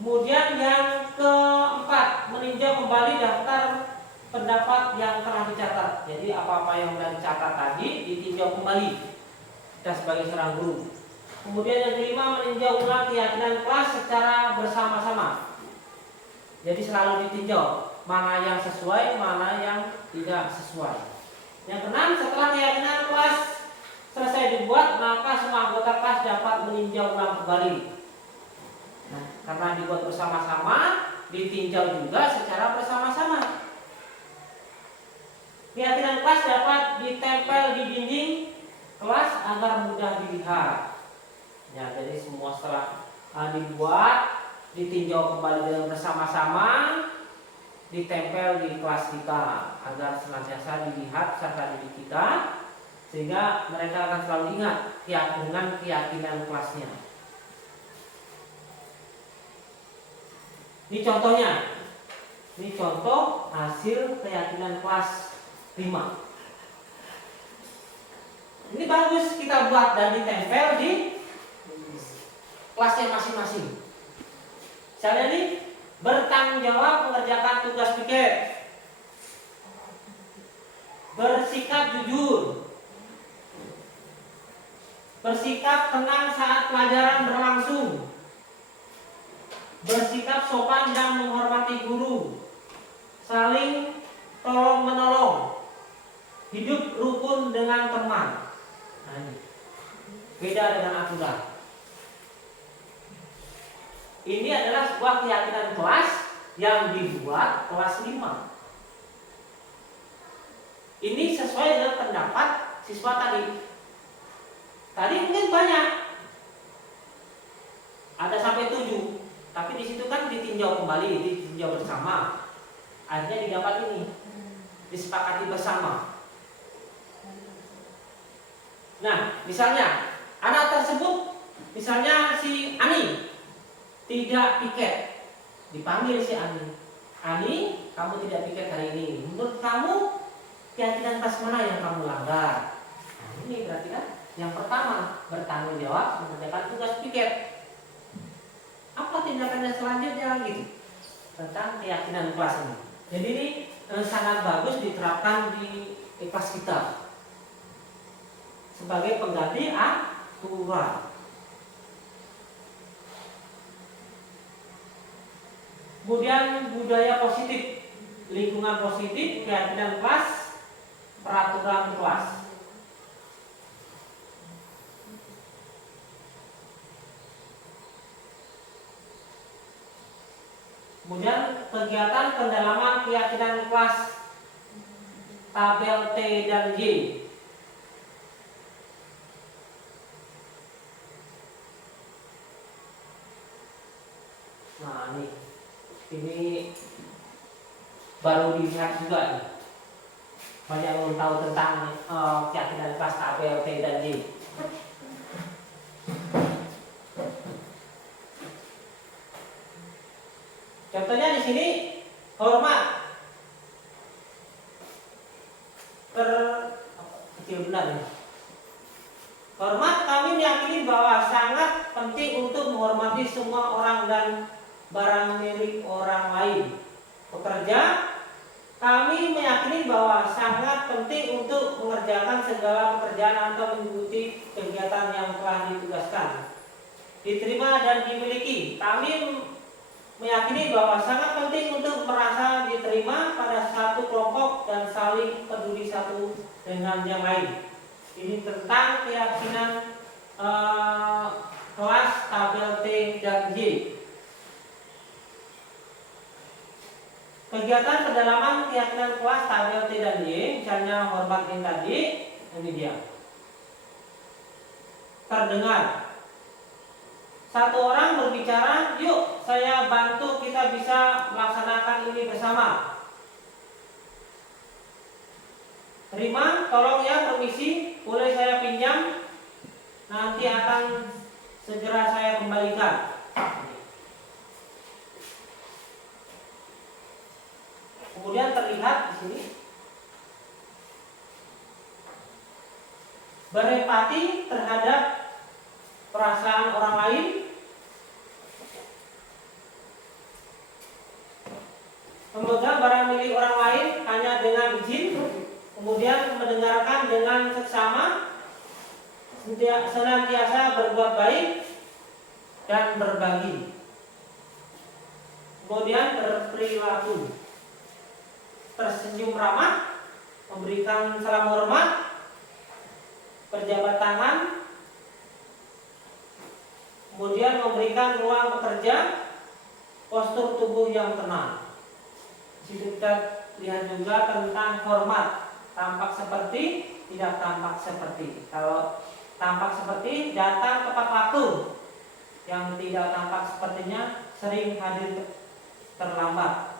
Kemudian yang keempat, meninjau kembali daftar pendapat yang telah dicatat. Jadi apa-apa yang sudah dicatat tadi ditinjau kembali kita sebagai seorang guru. Kemudian yang kelima, meninjau ulang keyakinan kelas secara bersama-sama. Jadi selalu ditinjau mana yang sesuai, mana yang tidak sesuai. Yang keenam, setelah keyakinan kelas selesai dibuat, maka semua anggota kelas dapat meninjau ulang kembali. Nah, karena dibuat bersama-sama, ditinjau juga secara bersama-sama. Keyakinan kelas dapat ditempel di dinding kelas agar mudah dilihat. Ya, jadi semua setelah dibuat, ditinjau kembali bersama-sama, ditempel di kelas kita agar senantiasa dilihat peserta didik kita, sehingga mereka akan selalu ingat dengan keyakinan kelasnya. Ini contohnya. Ini contoh hasil keyakinan kelas 5. Ini bagus kita buat dan ditempel di kelasnya masing-masing. Misalnya nih, bertanggung jawab mengerjakan tugas piket, bersikap jujur, bersikap tenang saat pelajaran berlangsung, bersikap sopan dan menghormati guru, saling tolong menolong, hidup rukun dengan teman. Nah, ini beda dengan aturan. Ini adalah sebuah keyakinan kelas yang dibuat kelas 5. Ini sesuai dengan pendapat siswa tadi. Tadi mungkin banyak, ada sampai 7, tapi di situ kan ditinjau kembali, ditinjau bersama. Akhirnya didapat ini, disepakati bersama. Nah, misalnya anak tersebut, misalnya si Ani tidak piket, dipanggil si Ani. Ani, kamu tidak piket hari ini. Menurut kamu keyakinan kelas mana yang kamu langgar? Nah, ini berarti kan yang pertama, bertanggung jawab mengerjakan tugas piket. Apa tindakannya selanjutnya gitu tentang keyakinan kelas ini. Jadi ini sangat bagus diterapkan di kelas kita sebagai pengganti aturan. Kemudian budaya positif, lingkungan positif, keyakinan kelas, peraturan kelas. Kemudian kegiatan pendalaman keyakinan kelas, tabel T dan Y. Nah ini baru dilihat juga nih. Banyak yang tahu tentang keyakinan kelas tabel T dan Y. Contohnya di sini hormat. Kecil benar ya. Hormat, kami meyakini bahwa sangat penting untuk menghormati semua orang dan barang milik orang lain. Pekerja, kami meyakini bahwa sangat penting untuk mengerjakan segala pekerjaan atau mengikuti kegiatan yang telah ditugaskan. Diterima dan dimiliki, kami meyakini bahwa sangat penting untuk merasa diterima pada satu kelompok dan saling peduli satu dengan yang lain. Ini tentang keyakinan kelas tabel T dan Y. Kegiatan pendalaman keyakinan kelas tabel T dan Y, misalnya hormat yang tadi, ini dia. Terdengar. Satu orang berbicara, yuk saya bantu kita bisa melaksanakan ini bersama. Terima, tolong ya, permisi, boleh saya pinjam? Nanti akan segera saya kembalikan. Kemudian terlihat di sini berempati terhadap perasaan orang lain, memegang barang milik orang lain hanya dengan izin, kemudian mendengarkan dengan seksama, senantiasa berbuat baik dan berbagi. Kemudian berperilaku, tersenyum ramah, memberikan salam hormat, berjabat tangan, kemudian memberikan ruang bekerja, postur tubuh yang tenang. Kita lihat juga tentang hormat, tampak seperti, tidak tampak seperti. Kalau tampak seperti, datang tepat waktu. Yang tidak tampak sepertinya, sering hadir terlambat.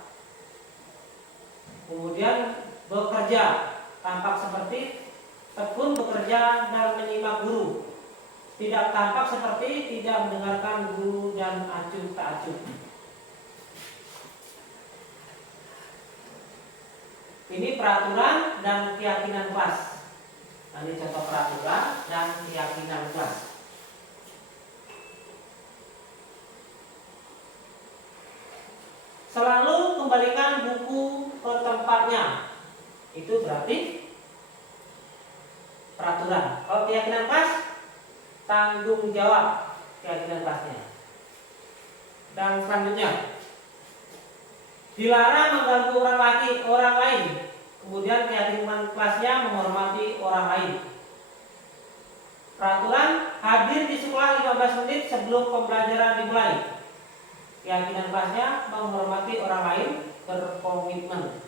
Kemudian bekerja, tampak seperti, tekun bekerja dan menyimak guru. Tidak tampak seperti, tidak mendengarkan guru dan acuh tak acuh. Ini peraturan dan keyakinan kelas. Ini contoh peraturan dan keyakinan kelas. Selalu kembalikan buku ke tempatnya. Itu berarti peraturan. Kalau keyakinan kelas, tanggung jawab keyakinan kelasnya. Dan selanjutnya, dilarang mengganggu orang lain. Kemudian keyakinan kelasnya menghormati orang lain. Peraturan, hadir di sekolah 15 menit sebelum pembelajaran dimulai. Keyakinan kelasnya menghormati orang lain, berkomitmen.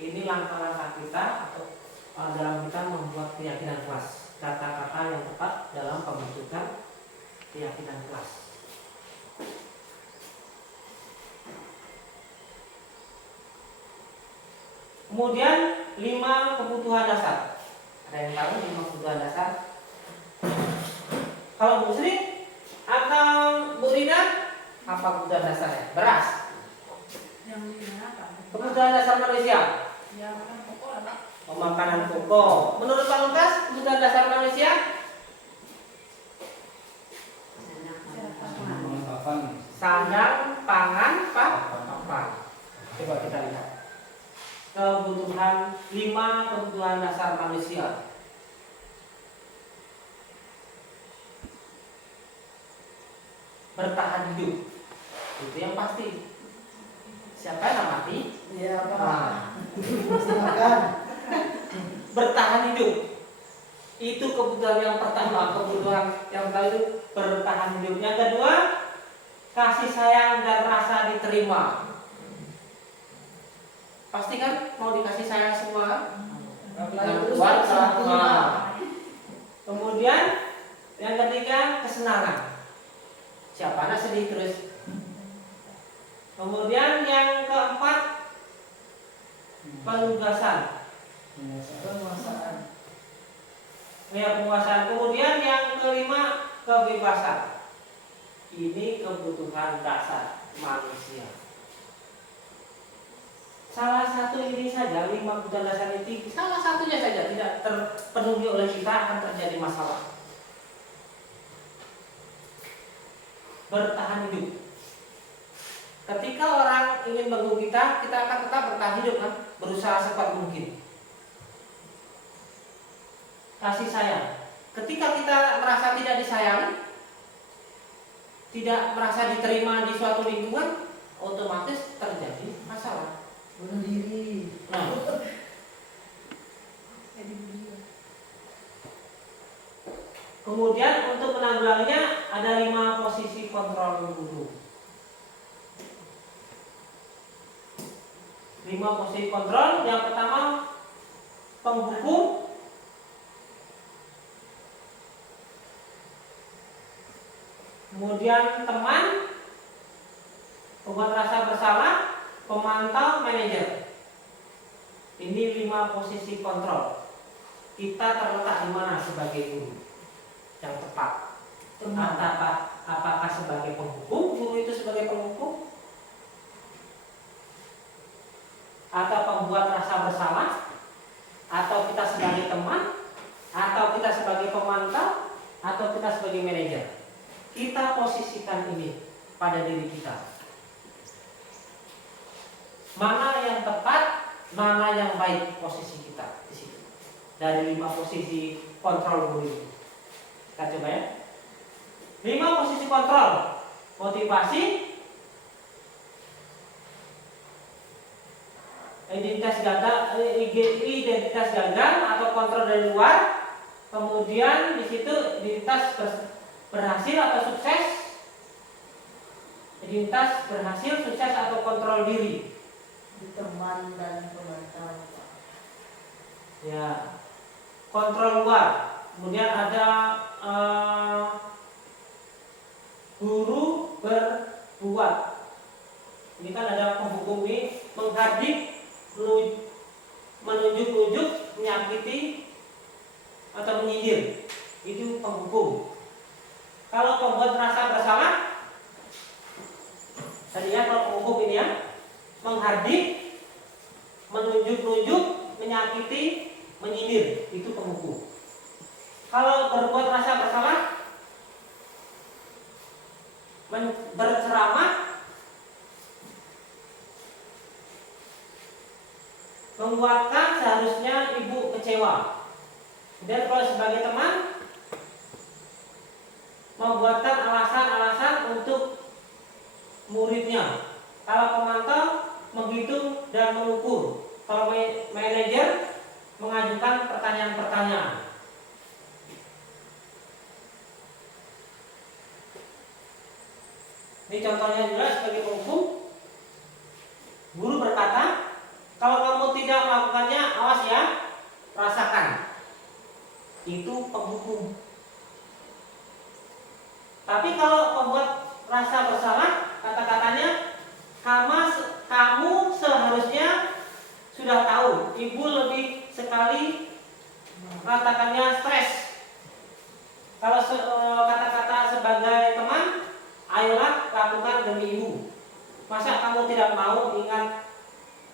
Ini langkah-langkah kita atau dalam kita membuat keyakinan kelas. Kata-kata yang tepat dalam pembentukan keyakinan kelas. Kemudian 5 kebutuhan dasar. Ada yang tahu 5 kebutuhan dasar? Kalau Bu Sri atau Bu Rina, apa kebutuhan dasarnya? Beras. Yang ini apa? Kebutuhan dasar manusia. Ya, makan pokok lah. Makanan pokok. Menurut Pak Lukas, kebutuhan dasar manusia? Sandang, pangan, papan. Coba kita lihat. Kebutuhan 5 kebutuhan dasar manusia. Bertahan hidup, itu yang pasti. Siapa yang mati? Iya, Pak. Nah, Mesti makan. bertahan hidup itu kebutuhan yang pertama. Kebutuhan yang pertama itu bertahan hidup. Yang kedua, kasih sayang dan rasa diterima. Pasti kan mau dikasih sayang semua. Dan keluarga. Kemudian yang ketiga, kesenangan. Siapa anak sedih terus. Kemudian yang keempat, penugasan. Penguasaan. Ya, penguasaan. Kemudian yang kelima, kebebasan. Ini kebutuhan dasar manusia. Salah satu ini saja, 5 kebutuhan dasar ini, salah satunya saja tidak terpenuhi oleh kita, akan terjadi masalah. Bertahan hidup. Ketika orang ingin mengganggu kita, kita akan tetap bertahan hidup kan, berusaha sekuat mungkin. Kasih sayang. Ketika kita merasa tidak disayangi, tidak merasa diterima di suatu lingkungan, otomatis terjadi masalah. Bunuh diri. Nah, kemudian untuk menanggulanginya ada 5 posisi kontrol guru. 5 posisi kontrol. Yang pertama, penghukum. Kemudian teman, pembuat rasa bersalah, pemantau, manajer. Ini 5 posisi kontrol. Kita terletak di mana sebagai guru yang tepat? Apakah sebagai penghukum? Guru itu sebagai penghukum? Atau pembuat rasa bersalah? Atau kita sebagai teman? Atau kita sebagai pemantau? Atau kita sebagai manajer? Kita posisikan ini pada diri kita. Mana yang tepat, mana yang baik posisi kita di situ. Dari 5 posisi kontrol guru ini. Kita coba ya. 5 posisi kontrol. Motivasi, identitas gagal atau kontrol dari luar. Kemudian di situ identitas berhasil atau sukses. Identitas berhasil, sukses atau kontrol diri. Teman dan pemantau. Ya, kontrol luar. Kemudian ada guru berbuat. Ini kan ada penghukum ini, menghardik, menunjuk-nunjuk, menyakiti atau menyindir. Itu penghukum. Kalau pembuat rasa bersalah, tadinya kalau penghukum ini ya, menghardik, menunjuk-nunjuk, menyakiti, menyindir, itu penghukum. Kalau berbuat rasa bersalah, berceramah, membuatkan seharusnya ibu kecewa. Dan kalau sebagai teman, membuatkan alasan-alasan untuk muridnya. Kalau pemantau, menghitung dan mengukur. Kalau manajer, mengajukan pertanyaan-pertanyaan. Ini contohnya juga sebagai penghukum. Guru berkata, kalau kamu tidak melakukannya, awas ya, rasakan. Itu penghukum. Tapi kalau membuat rasa bersalah, kata-katanya, kamu seharusnya sudah tahu. Ibu lebih sekali katakannya stres. Kalau kata-kata sebagai teman, ayolah lakukan demi ibu. Masa kamu tidak mau, ingat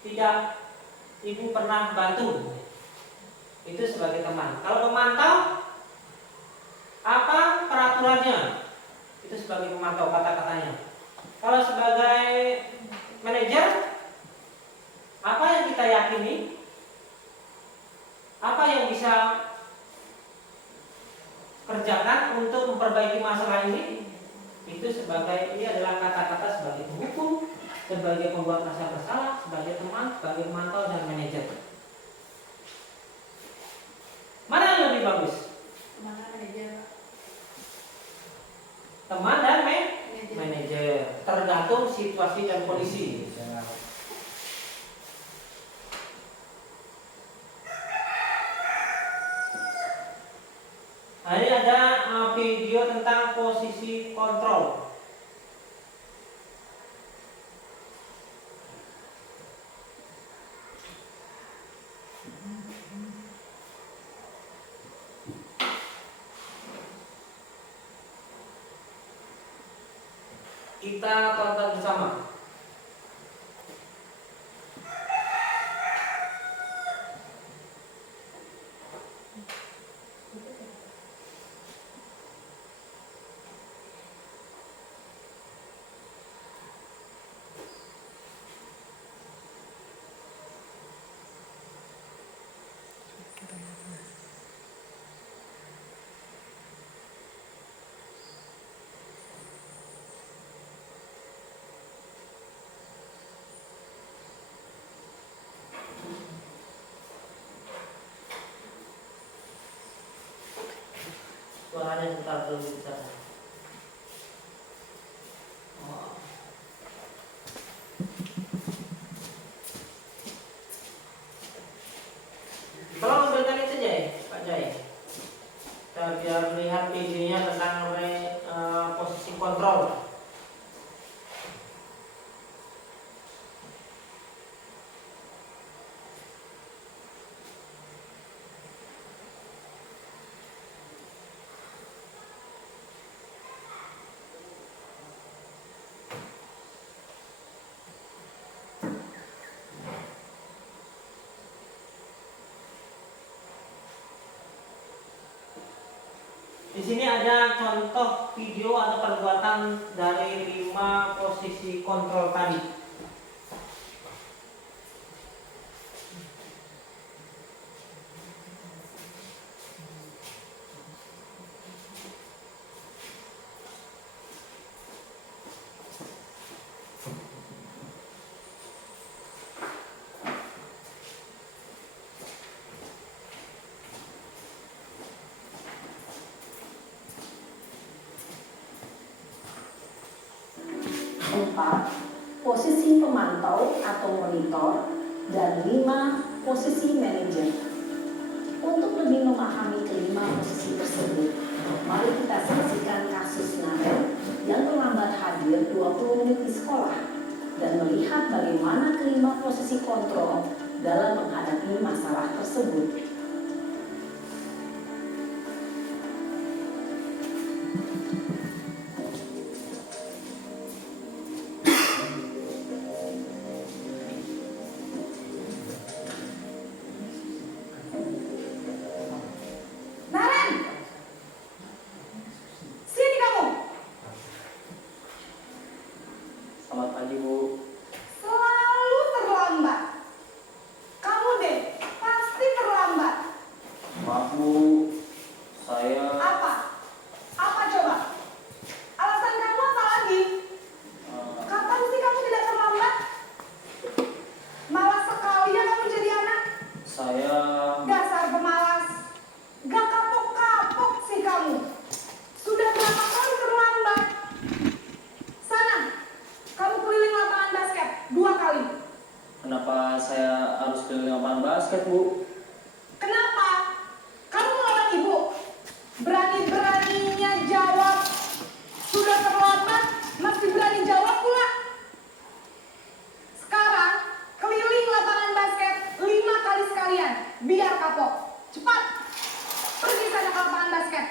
tidak ibu pernah bantu. Itu sebagai teman. Kalau pemantau, apa peraturannya? Itu sebagai pemantau kata-katanya. Kalau sebagai manajer, apa yang kita yakini? Apa yang bisa kerjakan untuk memperbaiki masalah ini? Itu ini adalah kata-kata sebagai penghukum, sebagai pembuat rasa bersalah, sebagai teman, sebagai pemantau dan manajer. Mana yang lebih bagus? Mana manajer? Teman dan manajer. Tergantung situasi dan kondisi. Nah, ini ada video tentang posisi kontrol. Kita tonton bersama. Suaranya sebentar dulu bisa. Tolong ambilkan itu Jai, Pak Jai. Kita biar melihat videonya tentang posisi kontrol. Di sini ada contoh video atau perbuatan dari 5 posisi kontrol tadi. Posisi pemantau atau monitor, dan 5 posisi manajer. Untuk lebih memahami kelima posisi tersebut, mari kita saksikan kasus Nabil yang terlambat hadir 20 menit di sekolah dan melihat bagaimana kelima posisi kontrol dalam menghadapi masalah tersebut. Selamat pagi Bu. Selalu terlambat. Kamu harus keliling lapangan basket, Bu. Kenapa? Kamu melawan ibu? Berani-beraninya jawab. Sudah terlambat, masih berani jawab pula. Sekarang, keliling lapangan basket 5 kali sekalian. Biar kapok. Cepat. Pergi sana ke lapangan basket.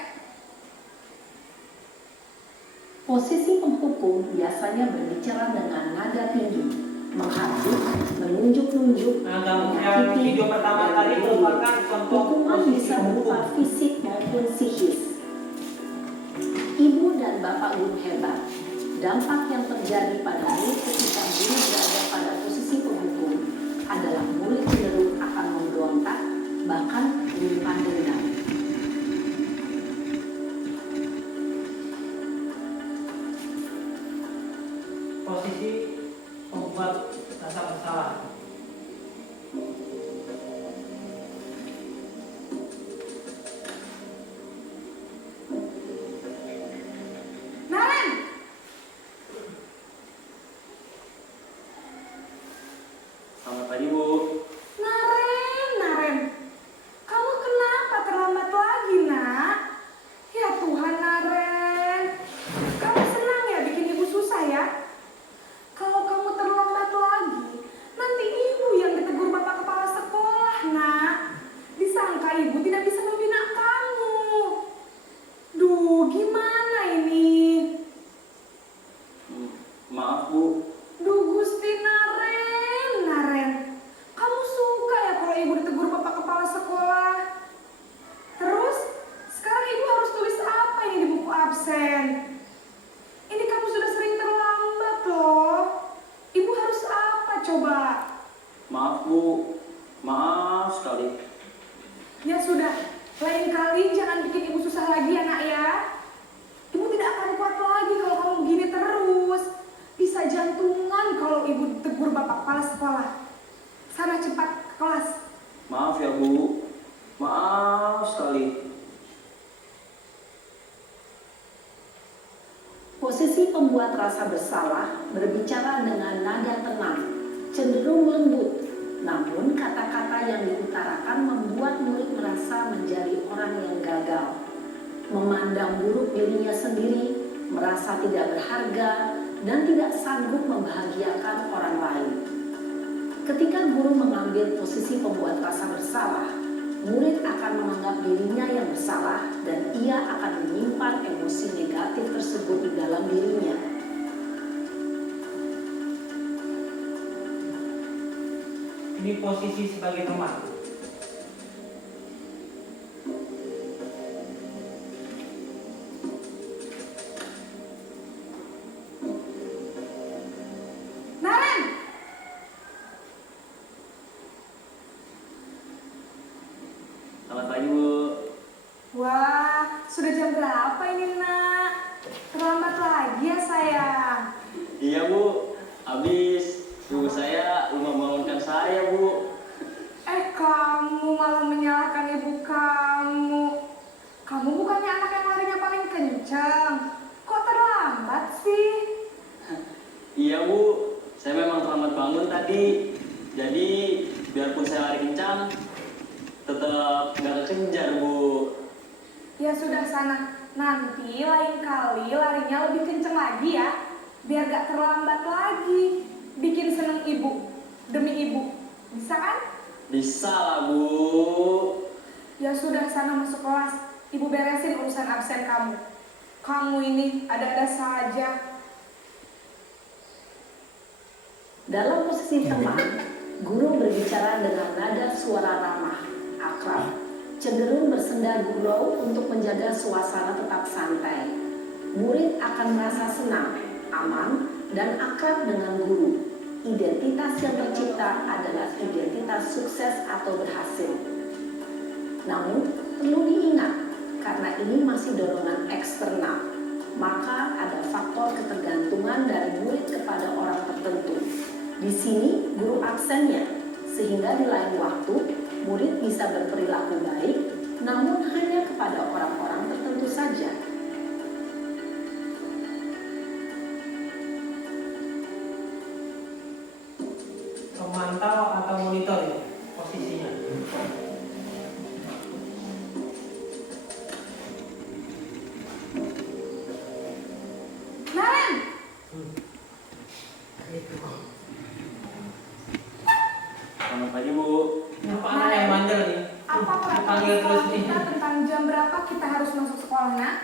Posisi penghukum biasanya berbicara dengan nada tinggi, menghardik, menunjuk-nunjuk, Yang video pertama tadi merupakan contoh hukuman posisi bisa berupa penghukum. fisik maupun psikis. Ibu dan bapak guru hebat. Dampak yang terjadi pada murid ketika guru berada pada posisi penghukum adalah murid cenderung akan memberontak, bahkan menyimpan dendam. Posisi membuat rasa bersalah. Naren! Selamat pagi, Bu. Naren. Kamu kenapa terlambat lagi, nak? Ya Tuhan, Naren. Kamu senang ya bikin ibu susah ya? Kalau kamu terlambat lagi, nanti ibu yang ditegur bapak kepala sekolah, nak. Disangka ibu tidak bisa membina kamu. Duh, gimana ini? Maaf, Bu. Duh, Gusti Naren. Kamu suka ya kalau ibu ditegur bapak kepala sekolah? Terus, sekarang ibu harus tulis apa ini di buku absen? Ini kamu sudah sering terlambat loh. Ibu harus apa coba? Maaf, Bu. Maaf sekali. Ya sudah, lain kali jangan bikin ibu susah lagi ya nak ya. Ibu tidak akan kuat lagi kalau kamu begini terus. Bisa jantungan kalau ibu ditegur bapak kepala sekolah. Sana cepat ke kelas. Maaf ya, Bu. Maaf sekali. Posisi pembuat rasa bersalah berbicara dengan nada tenang, cenderung lembut. Namun kata-kata yang diutarakan membuat murid merasa menjadi orang yang gagal, memandang buruk dirinya sendiri, merasa tidak berharga, dan tidak sanggup membahagiakan orang lain. Ketika guru mengambil posisi pembuat rasa bersalah, murid akan menganggap dirinya yang bersalah dan ia akan menyimpan emosi negatif tersebut di dalam dirinya. Ini posisi sebagai teman. Naren! Selamat pagi, Bu. Wah, sudah jam berapa ini nak? Terlambat lagi ya sayang. Iya, Bu. Habis ibu saya lupa membangunkan saya, Bu. Kamu malah menyalahkan ibu kamu. Kamu bukannya anak yang larinya paling kencang. Kok terlambat sih? Iya, Bu. Saya memang terlambat bangun tadi. Jadi, biarpun saya lari kencang, tetap nggak kekejar, Bu. Ya sudah sana. Nanti lain kali larinya lebih kencang lagi ya. Biar gak terlambat lagi. Bikin seneng ibu. Demi ibu. Bisa kan? Bisa lah, Bu. Ya sudah sana masuk kelas. Ibu beresin urusan absen kamu. Kamu ini ada-ada saja. Dalam posisi teman, guru berbicara dengan nada suara ramah, akrab, cenderung bersenda gurau untuk menjaga suasana tetap santai. Murid akan merasa senang, aman, dan akrab dengan guru. Identitas yang tercipta adalah identitas sukses atau berhasil. Namun, perlu diingat, karena ini masih dorongan eksternal, maka ada faktor ketergantungan dari murid kepada orang tertentu. Di sini, guru aksennya, sehingga di lain waktu, murid bisa berperilaku baik, namun hanya kepada orang-orang tertentu saja. Teman pemantau atau monitor ya posisinya. Naren, Selamat pagi Bu. Apa anak yang bandel nih? apa peraturan Dipanggil terus sekolah nih. kita tentang jam berapa kita harus masuk sekolah, nak?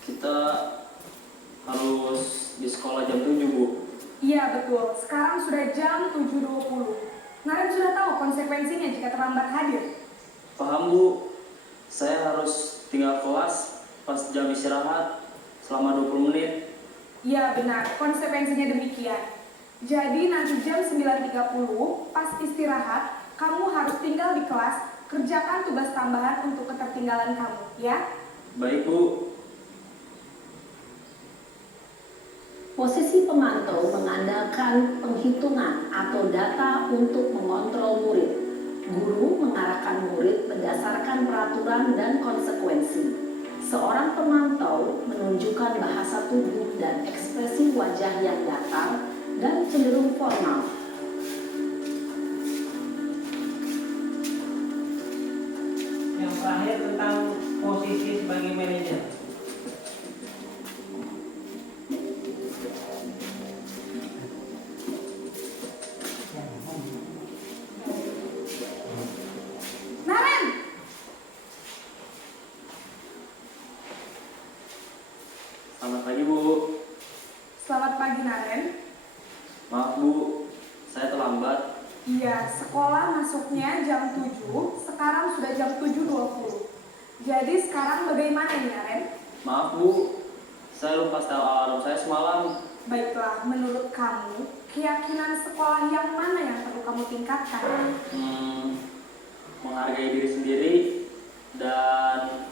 Kita harus di sekolah jam 7 Bu. Iya betul, sekarang sudah jam 7.20. Naren sudah tahu konsekuensinya jika terlambat hadir. Paham Bu. Saya harus tinggal kelas pas jam istirahat selama 20 menit. Iya benar, konsekuensinya demikian. Jadi nanti jam 9.30 pas istirahat, kamu harus tinggal di kelas, kerjakan tugas tambahan untuk ketertinggalan kamu, ya? Baik Bu. Posisi pemantau mengandalkan penghitungan atau data untuk mengontrol murid. Guru mengarahkan murid berdasarkan peraturan dan konsekuensi. Seorang pemantau menunjukkan bahasa tubuh dan ekspresi wajah yang datar dan cenderung formal. Yang terakhir tentang posisi sebagai manajer. Naren! Selamat pagi Bu. Selamat pagi, Naren. Maaf Bu, saya terlambat. Iya, sekolah masuknya jam 7, sekarang sudah jam 7.20. Jadi sekarang bagaimana nih, Naren? Maaf Bu, saya lupa setel alarm saya semalam. Baiklah, menurut kamu, keyakinan sekolah yang mana yang perlu kamu tingkatkan? Menghargai diri sendiri dan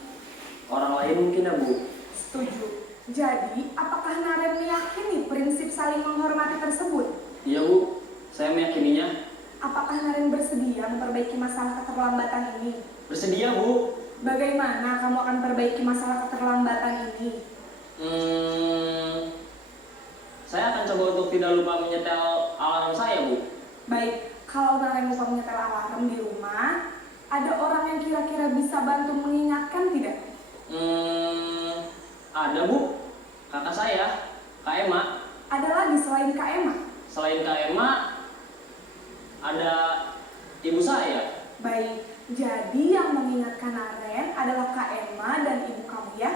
orang lain mungkin ya Bu. Setuju. Jadi, apakah Naren meyakini prinsip saling menghormati tersebut? Iya Bu, saya meyakininya. Apakah Naren bersedia memperbaiki masalah keterlambatan ini? Bersedia Bu. Bagaimana kamu akan perbaiki masalah keterlambatan ini? Saya akan coba untuk tidak lupa menyetel alarm saya Bu. Baik, kalau Naren lupa menyetel alarm di rumah, ada orang yang kira-kira bisa bantu mengingatkan tidak? Ada Bu, kakak saya, Kak Emma. Ada lagi selain Kak Emma? Selain Kak Emma, ada ibu saya. Baik, jadi yang mengingatkan Naren adalah Kak Emma dan ibu kamu ya?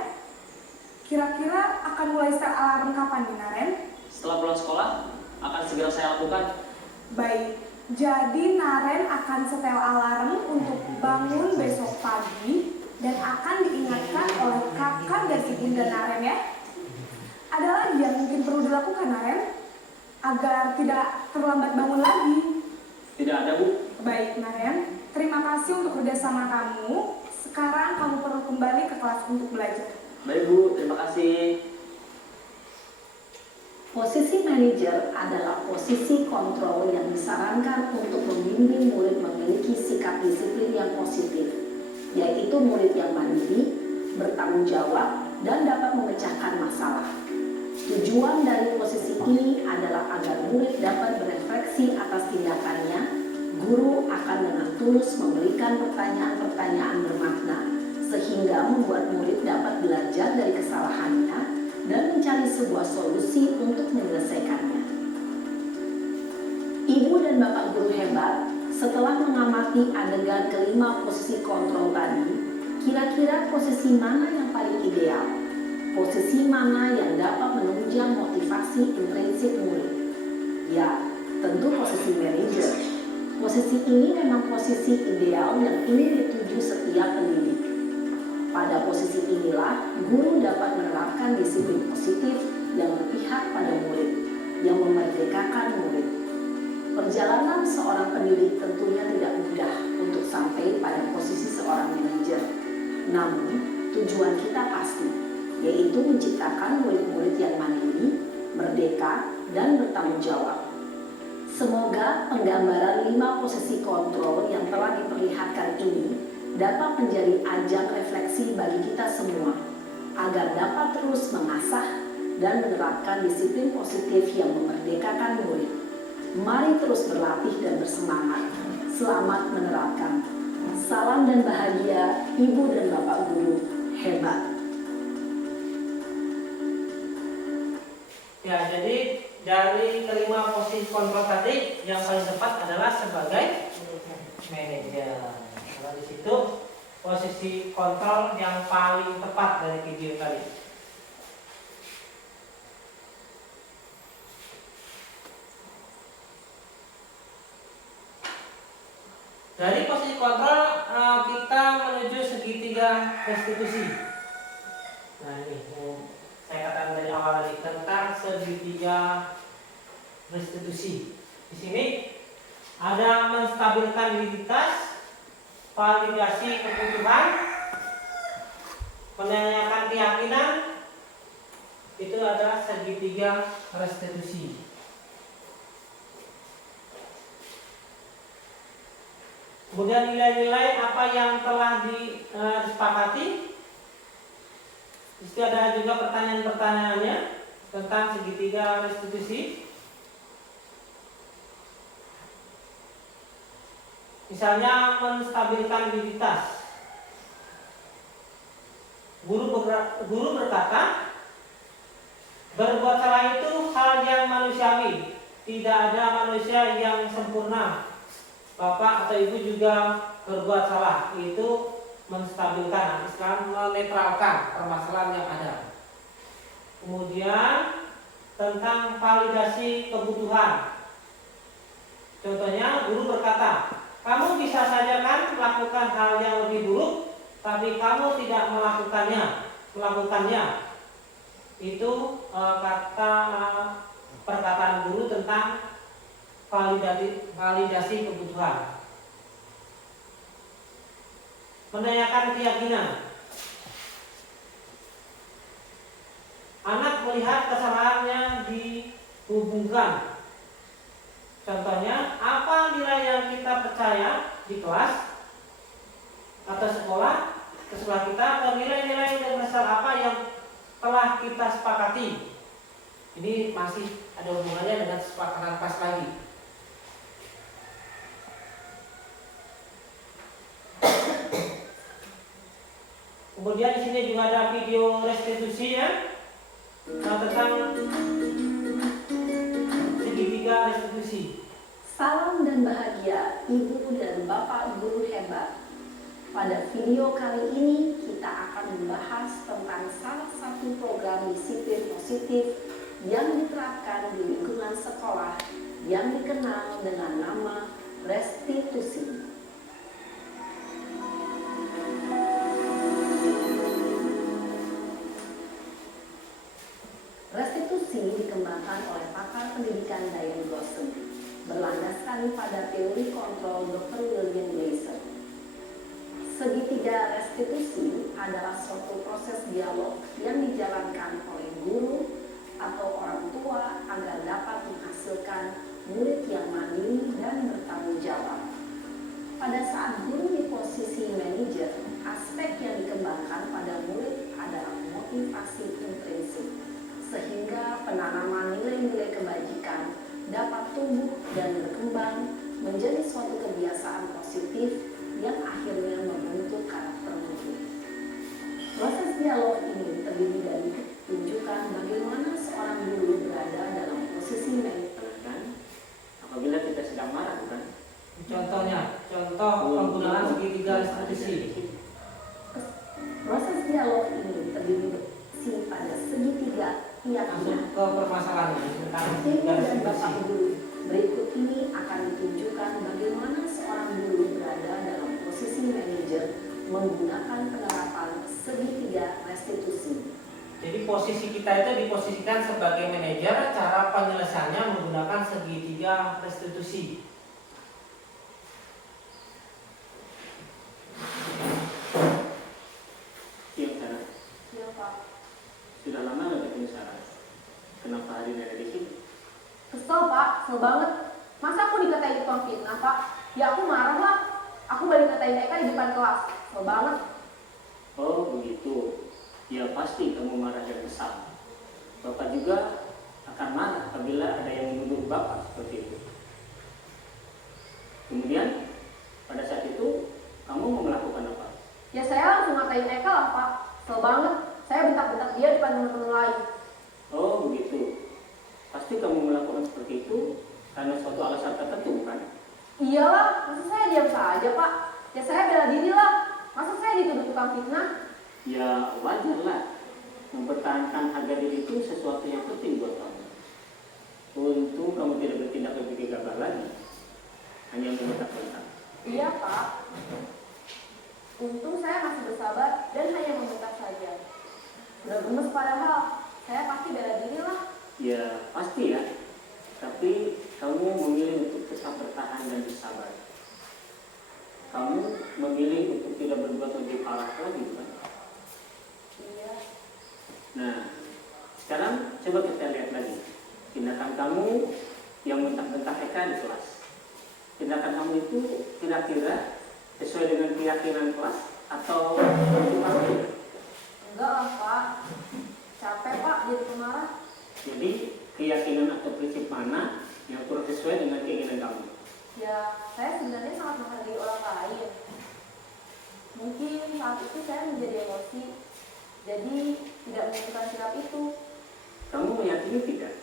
Kira-kira akan mulai setel alarm kapan nih, Naren? Setelah pulang sekolah, akan segera saya lakukan. Baik, jadi Naren akan setel alarm untuk bangun besok pagi dan akan diingatkan oleh kakak dan ibunda Naren ya. Ada lagi yang mungkin perlu dilakukan, Naren, agar tidak terlambat bangun lagi. Tidak ada Bu. Baik, Naren, terima kasih untuk kerjasama kamu. Sekarang kamu perlu kembali ke kelas untuk belajar. Baik Bu, terima kasih. Posisi manajer adalah posisi kontrol yang disarankan untuk membimbing murid memiliki sikap disiplin yang positif, yaitu murid yang mandiri, bertanggung jawab, dan dapat memecahkan masalah. Tujuan dari posisi ini adalah agar murid dapat berefleksi atas tindakannya. Guru akan dengan tulus memberikan pertanyaan-pertanyaan bermakna, sehingga membuat murid dapat belajar dari kesalahannya dan mencari sebuah solusi untuk menyelesaikannya. Ibu dan bapak guru hebat, setelah mengamati adegan kelima posisi kontrol tadi, kira-kira posisi mana yang paling ideal? Posisi mana yang dapat menunjang motivasi intrinsik murid? Ya, tentu posisi manajer. Posisi ini memang posisi ideal yang ingin dituju setiap pendidik. Pada posisi inilah, guru dapat menerapkan disiplin positif yang berpihak pada murid, yang memerdekakan murid. Perjalanan seorang pendidik tentunya tidak mudah untuk sampai pada posisi seorang manajer. Namun, tujuan kita pasti, yaitu menciptakan murid-murid yang mandiri, merdeka, dan bertanggung jawab. Semoga penggambaran 5 posisi kontrol yang telah diperlihatkan ini dapat menjadi ajang refleksi bagi kita semua, agar dapat terus mengasah dan menerapkan disiplin positif yang memerdekakan murid. Mari terus berlatih dan bersemangat. Selamat menerapkan. Salam dan bahagia Ibu dan Bapak Guru hebat. Ya, jadi dari kelima posisi kontrol tadi yang paling tepat adalah sebagai manajer. Kalau di situ posisi kontrol yang paling tepat dari video tadi. Dari posisi kontrol kita menuju segitiga restitusi. Nah ini saya katakan dari awal tadi tentang segitiga restitusi. Di sini ada menstabilkan likuiditas, validasi kebutuhan, menanyakan keyakinan, itu adalah segitiga restitusi. Kemudian nilai-nilai apa yang telah disepakati. Di situ ada juga pertanyaan-pertanyaannya tentang segitiga restitusi. Misalnya menstabilkan likuiditas. Guru berkata, berbuat salah itu hal yang manusiawi. Tidak ada manusia yang sempurna. Bapak atau ibu juga berbuat salah. Itu menstabilkan, Islam menetralkan permasalahan yang ada. Kemudian tentang validasi kebutuhan. Contohnya guru berkata, kamu bisa saja kan melakukan hal yang lebih buruk, tapi kamu tidak melakukannya. Itu perkataan guru tentang validasi kebutuhan. Menanyakan keyakinan. Anak melihat kesalahannya dihubungkan. Contohnya, apa nilai yang kita percaya di kelas atau sekolah kita atau nilai-nilai dasar apa yang telah kita sepakati. Ini masih ada hubungannya dengan kesepakatan kelas lagi. Kemudian di sini juga ada video restitusi ya, tentang segitiga restitusi. Salam dan bahagia Ibu dan Bapak Guru hebat. Pada video kali ini kita akan membahas tentang salah satu program disiplin positif yang diterapkan di lingkungan sekolah yang dikenal dengan nama restitusi. Restitusi dikembangkan oleh pakar pendidikan Diane Gosling, berlandaskan pada teori kontrol Dr. William Glasser. Segitiga restitusi adalah suatu proses dialog yang dijalankan oleh guru atau orang tua agar dapat menghasilkan murid yang mandiri dan bertanggung jawab. Pada saat guru di posisi manajer, aspek yang dikembangkan pada murid adalah motivasi intrinsik, sehingga penanaman nilai-nilai kebajikan dapat tumbuh dan berkembang menjadi suatu kebiasaan positif yang akhirnya membentuk karakter murid. Proses dialog ini terdiri dari tunjukkan bagaimana seorang guru berada dalam posisi manajer. Apabila kita sedang marah, bukan? Contoh penggunaan segitiga restitusi. Proses dialog ini terdiri pada segitiga Masuk ke permasalahan ini tentang segitiga dan restitusi. Bapak Guru. Berikut ini akan ditunjukkan bagaimana seorang guru berada dalam posisi manajer menggunakan penerapan segitiga restitusi. Jadi posisi kita itu diposisikan sebagai manajer, cara penyelesaiannya menggunakan segitiga restitusi. Iya, Sarah. Ya Pak. Sudah lama nggak ketemu Sarah? Kenapa hari ini ada di sini? Kesel Pak, kesel banget. Masa aku dikatain tukang fitnah Pak? Ya aku marah lah. Aku balik katain Eka di depan kelas. Kesel banget. Oh begitu. Ya pasti kamu marah dan kesal. Bapak juga akan marah apabila ada yang menuduh Bapak seperti itu. Kemudian pada saat itu kamu mau melakukan apa? Ya saya langsung ngatain Eka lah Pak. Kesel banget. Saya bentak-bentak dia depan teman-teman lain. Oh begitu. Pasti kamu melakukan seperti itu karena suatu alasan tertentu, bukan? Iyalah, masa saya diam saja Pak? Ya saya bela diri lah. Masa saya dituduh tukang fitnah? Ya wajar lah. Mempertahankan harga diri itu sesuatu yang penting buat kamu. Untung kamu tidak bertindak lebih gegabah lagi. Hanya membentak-bentak. Iya Pak. Untung saya masih bersabar dan hanya membentak saja. Udah gemes padahal. Saya pasti bela diri lah. Ya pasti ya. Tapi kamu memilih untuk tetap bertahan dan bersabar. Kamu memilih untuk tidak berbuat lebih parah lagi, bukan? Iya. Nah, sekarang coba kita lihat lagi tindakan kamu yang bentak-bentak Eka di kelas. Tindakan kamu itu kira-kira sesuai dengan keyakinan kelas atau berbeda? Enggak lah Pak. Capek Pak jadi pemarah. Jadi keyakinan atau prinsip mana yang kurang sesuai dengan keinginan kamu? Ya, saya sebenarnya sangat menghargai orang lain. Mungkin saat itu saya menjadi emosi, jadi tidak menentukan sikap itu. Kamu meyakini tidak?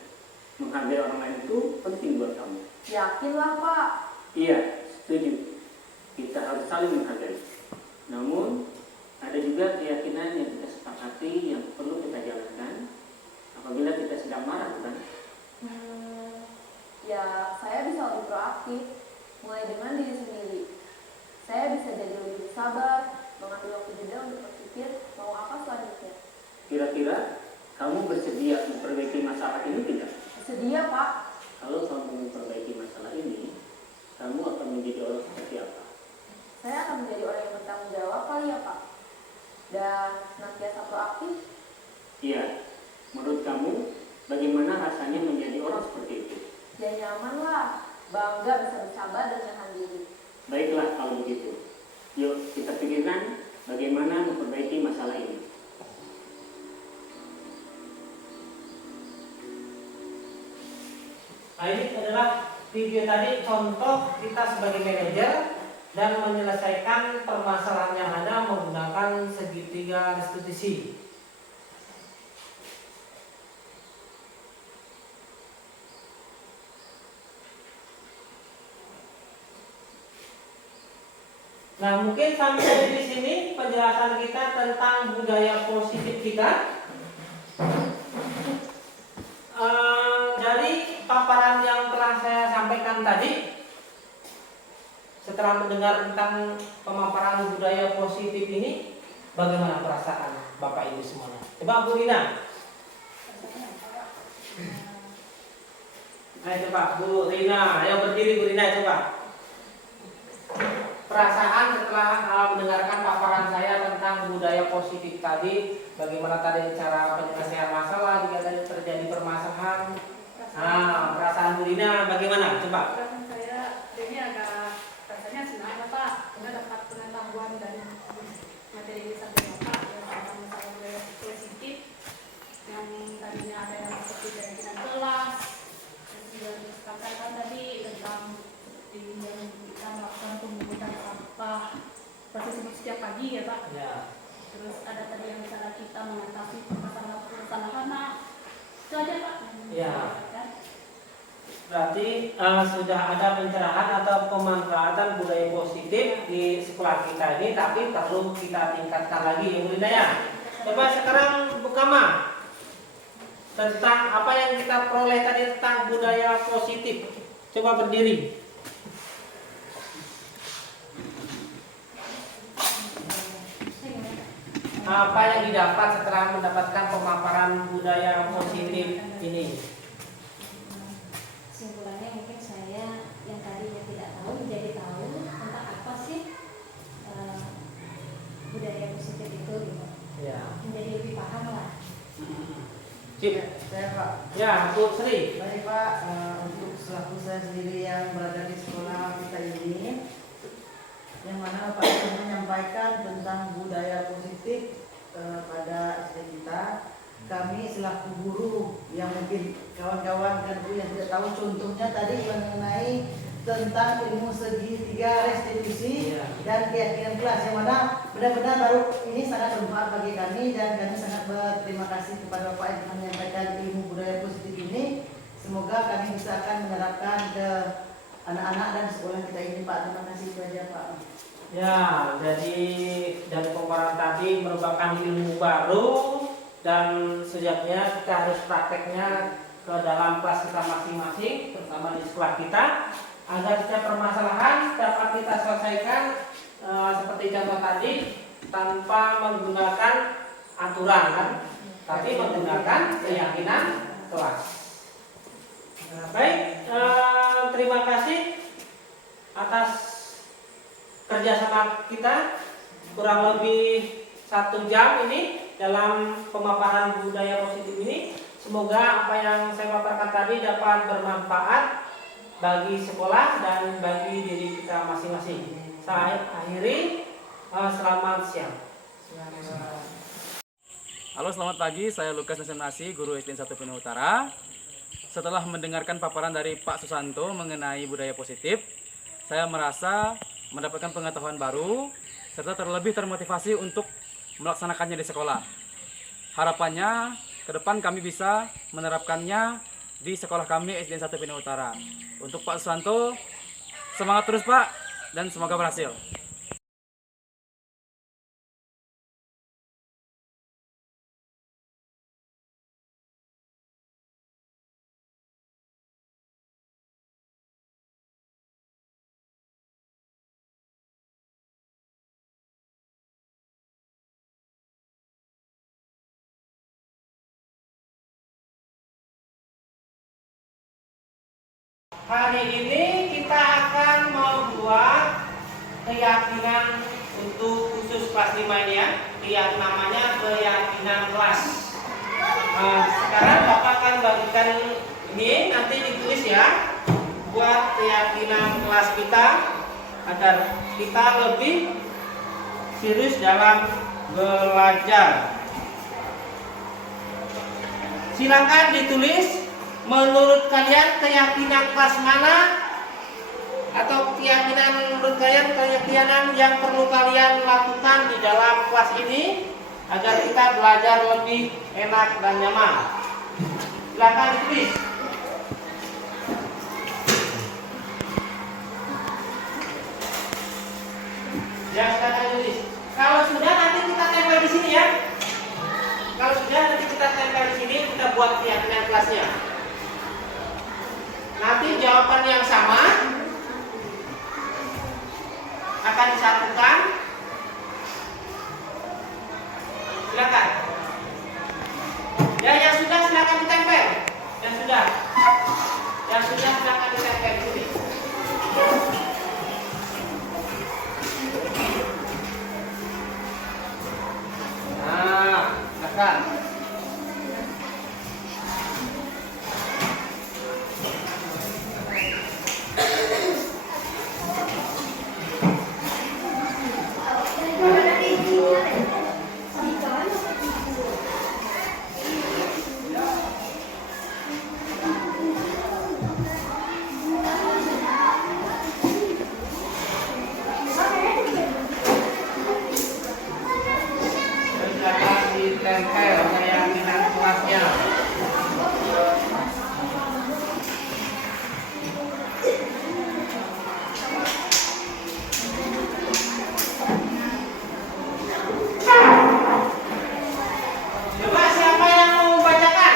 Menghargai orang lain itu penting buat kamu. Yakinlah Pak. Iya, setuju. Kita harus saling menghargai. Namun, ada juga keyakinan yang kita sepakati yang perlu kita jalankan apabila kita sedang marah, bukan? Ya, saya bisa lebih proaktif, mulai dengan diri sendiri. Saya bisa jadi lebih sabar, mengambil waktu jeda untuk berpikir mau apa selanjutnya. Kira-kira kamu bersedia memperbaiki masalah ini tidak? Sedia Pak. Kalau kamu memperbaiki masalah ini, kamu akan menjadi orang seperti apa? Saya akan menjadi orang yang bertanggung jawab kali ya Pak. Dan senantiasa proaktif. Iya, menurut kamu bagaimana rasanya menjadi orang seperti itu? Ya nyaman lah, bangga bisa bersabar dan menahan diri. Baiklah kalau begitu. Yuk kita pikirkan bagaimana memperbaiki masalah ini. Nah ini adalah video tadi contoh kita sebagai manajer dan menyelesaikan permasalahan yang ada menggunakan segitiga restitusi. Nah, mungkin sampai di sini penjelasan kita tentang budaya positif kita. Dari paparan yang telah saya sampaikan tadi, setelah mendengar tentang pemaparan budaya positif ini, bagaimana perasaan Bapak Ibu semuanya? Coba Bu Rina. Ayo coba Bu Rina, ayo berdiri Bu Rina coba. Perasaan setelah mendengarkan paparan saya tentang budaya positif tadi, bagaimana tadi cara penyelesaian masalah jika tadi terjadi permasalahan. Nah, perasaan Bu Rina bagaimana? Coba. Perasaan saya ini agak rasanya senang ya Pak, karena dapat pengetahuan dan materi yang disampaikan Bapak tentang masalah budaya positif yang tadinya ada yang seperti keyakinan kelas, terus juga disepakatkan tadi tentang seperti yang kita melakukan pemungutan sampah proses setiap pagi ya Pak. Ya. Terus ada tadi yang cara kita mengatasi permasalahan. Itu aja Pak. Ya. Berarti sudah ada pencerahan atau pemanfaatan budaya positif di sekolah kita ini, tapi perlu kita tingkatkan lagi ya Bu Rina ya. Coba sekarang Bu Kama, tentang apa yang kita peroleh tadi tentang budaya positif. Coba berdiri. Apa yang didapat setelah mendapatkan pemaparan budaya positif ini? Kesimpulannya mungkin saya yang tadinya tidak tahu menjadi tahu tentang apa sih budaya positif itu gitu. Ya. Menjadi lebih paham lah. Cip. Saya Pak. Ya, Bu Sri. Baik Pak, untuk selaku saya sendiri yang berada di sekolah kita ini, yang mana Pak Ibu menyampaikan tentang budaya positif pada SD kita, kami selaku guru yang mungkin kawan-kawan kan guru yang tidak tahu contohnya tadi mengenai tentang ilmu segitiga restitusi Iya. dan keyakinan kelas, yang mana benar-benar baru ini sangat bermanfaat bagi kami, dan kami sangat berterima kasih kepada Bapak yang telah menyampaikan ilmu budaya positif ini. Semoga kami bisa akan menerapkan ke anak-anak dan sekolah kita ini, Pak. Terima kasih itu aja, Pak. Ya, jadi dari pemaparan tadi merupakan ilmu baru dan sejatinya kita harus prakteknya ke dalam kelas kita masing-masing, terutama di sekolah kita, agar setiap permasalahan dapat kita selesaikan seperti contoh tadi tanpa menggunakan aturan kan, tapi menggunakan keyakinan kelas. Baik, terima kasih atas kerjasama kita kurang lebih 1 jam ini dalam pemaparan budaya positif ini. Semoga apa yang saya paparkan tadi dapat bermanfaat bagi sekolah dan bagi diri kita masing-masing. Saya akhiri, selamat siang. Halo, selamat pagi. Saya Lukas Nasemnasi, guru SD 1 Pinang Utara. Setelah mendengarkan paparan dari Pak Susanto mengenai budaya positif, saya merasa mendapatkan pengetahuan baru serta terlebih termotivasi untuk melaksanakannya di sekolah. Harapannya ke depan kami bisa menerapkannya di sekolah kami SD 1 Pinang Utara. Untuk Pak Susanto, semangat terus Pak, dan semoga berhasil. Hari ini kita akan membuat keyakinan untuk khusus kelas 5 ini ya. Yang namanya keyakinan kelas. Sekarang Bapak akan bagikan ini, nanti ditulis ya, buat keyakinan kelas kita agar kita lebih serius dalam belajar. Silakan ditulis. Menurut kalian keyakinan kelas mana, atau keyakinan menurut kalian keyakinan yang perlu kalian lakukan di dalam kelas ini agar kita belajar lebih enak dan nyaman? Silakan ditulis. Ya, silakan ditulis. Kalau sudah nanti kita tempel di sini ya. Kalau sudah nanti kita tempel di sini, kita buat keyakinan kelasnya. Nanti jawaban yang sama akan disatukan. Silakan. Ya, yang sudah silakan ditempel. Yang sudah silakan ditempel di sini. Nah, silakan. Tempel keyakinan kelasnya. Coba siapa yang mau membacakan?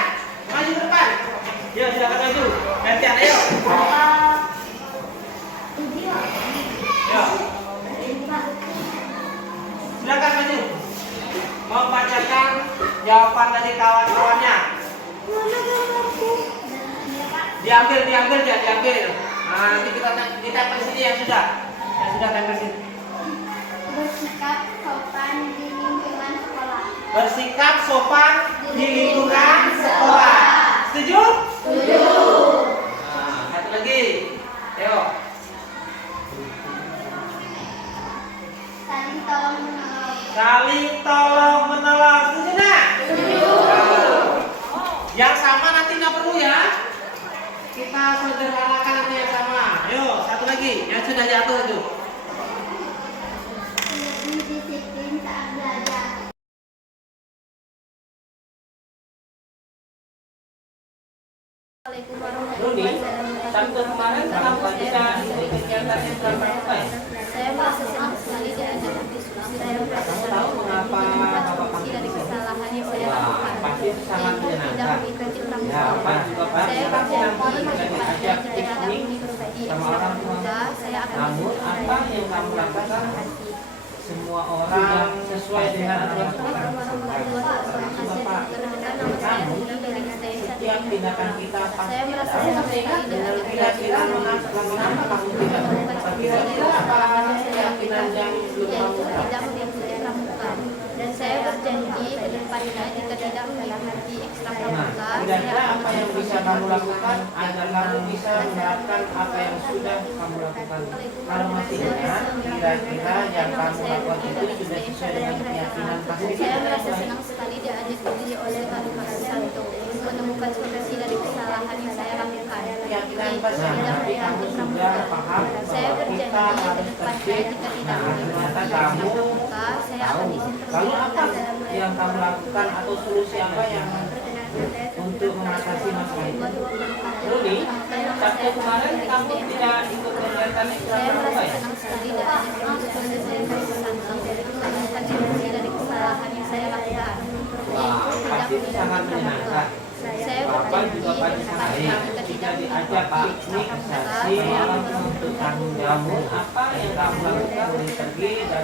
Maju ke depan. Ya, silakan maju. Gantian, ayo. Ya. Silakan maju. Membacakan jawaban dari kawan-kawannya. Diambil. Nah, nanti kita tempel sini yang sudah tempel sini. Bersikap sopan di lingkungan sekolah. Bersikap sopan di lingkungan sekolah. Setuju? Setuju. Nah, satu lagi. Ayo. Saling tolong menolong. Saling tolong menolong. Setuju nggak? Setuju. Yang sama nanti nggak perlu ya. Kita sederhanakan nanti yang sama. Ayo, satu lagi yang sudah jatuh itu. Lebih disiplin saat belajar. Assalamualaikum Rudi, warahmatullahi wabarakatuh. Sabtu kemarin kenapa bisa ikut kegiatan ekstra pramuka ya? Saya merasa senang sekali diajak berdiskusi. Saya merasa Kamu senang tahu kenapa Bapak berdiskusi panggil dari di sini? kesalahan yang oleh Wah, lakukan. pasti sangat Yaitu tidak menyenangkan. mengikuti Ya, pramuka. Pak juga Pak. Saya Kita berjanji nanti ke sudah depannya diajak jika tidak piknik mengikuti sama ekstra orang tua. pramuka, saya akan Namun apa yang kamu lakukan? Semua orang sesuai dengan aturan sekolah. Bapak, kamu setiap tindakan kita pasti Saya merasa ada. senang sekali Dan kira-kira mengapa kamu tidak? Kira-kira apa keyakinan yang belum kamu tidak mengikuti pramuka. Dan saya berjanji ke depannya jika tidak mengikuti ekstra Nah, pramuka, kira-kira saya apa yang bisa kamu lakukan agar kamu bisa menerapkan apa yang sudah kamu lakukan? Kalau masih ingat, kira-kira yang kamu lakukan itu sudah sesuai dengan keyakinan pasti. Saya merasa senang sekali diajak berdiri oleh Pak Susanto untuk menemukan solusi dari kesalahan yang saya lakukan. Keyakinan Yaitu pasti. tidak Tapi kamu mengikuti sudah pramuka. paham Saya bahwa berjanji kita ke harus depannya tertib. jika tidak Nah, mengikuti ternyata ekstra kamu pramuka, saya akan tahu. izin Lalu terlebih apa dahulu dalam yang kamu lakukan atau solusi apa yang untuk mengatasi masalah itu? Rudi, Sabtu kemarin kamu tidak ikut kegiatan ekstra Saya pramuka merasa ya? senang sekali diajak berdiskusi dengan Pak Susanto untuk menemukan solusi dari kesalahan yang saya lakukan. Wah, Yaitu tidak pasti mengikuti sangat pramuka. menyenangkan. Saya Bapak berjanji juga ke pasti depannya sangat jika jika tidak diajak mengikuti piknik ekstra pramuka, sasi saya akan untuk tanggung jawab apa yang kamu lakukan dari pergi dan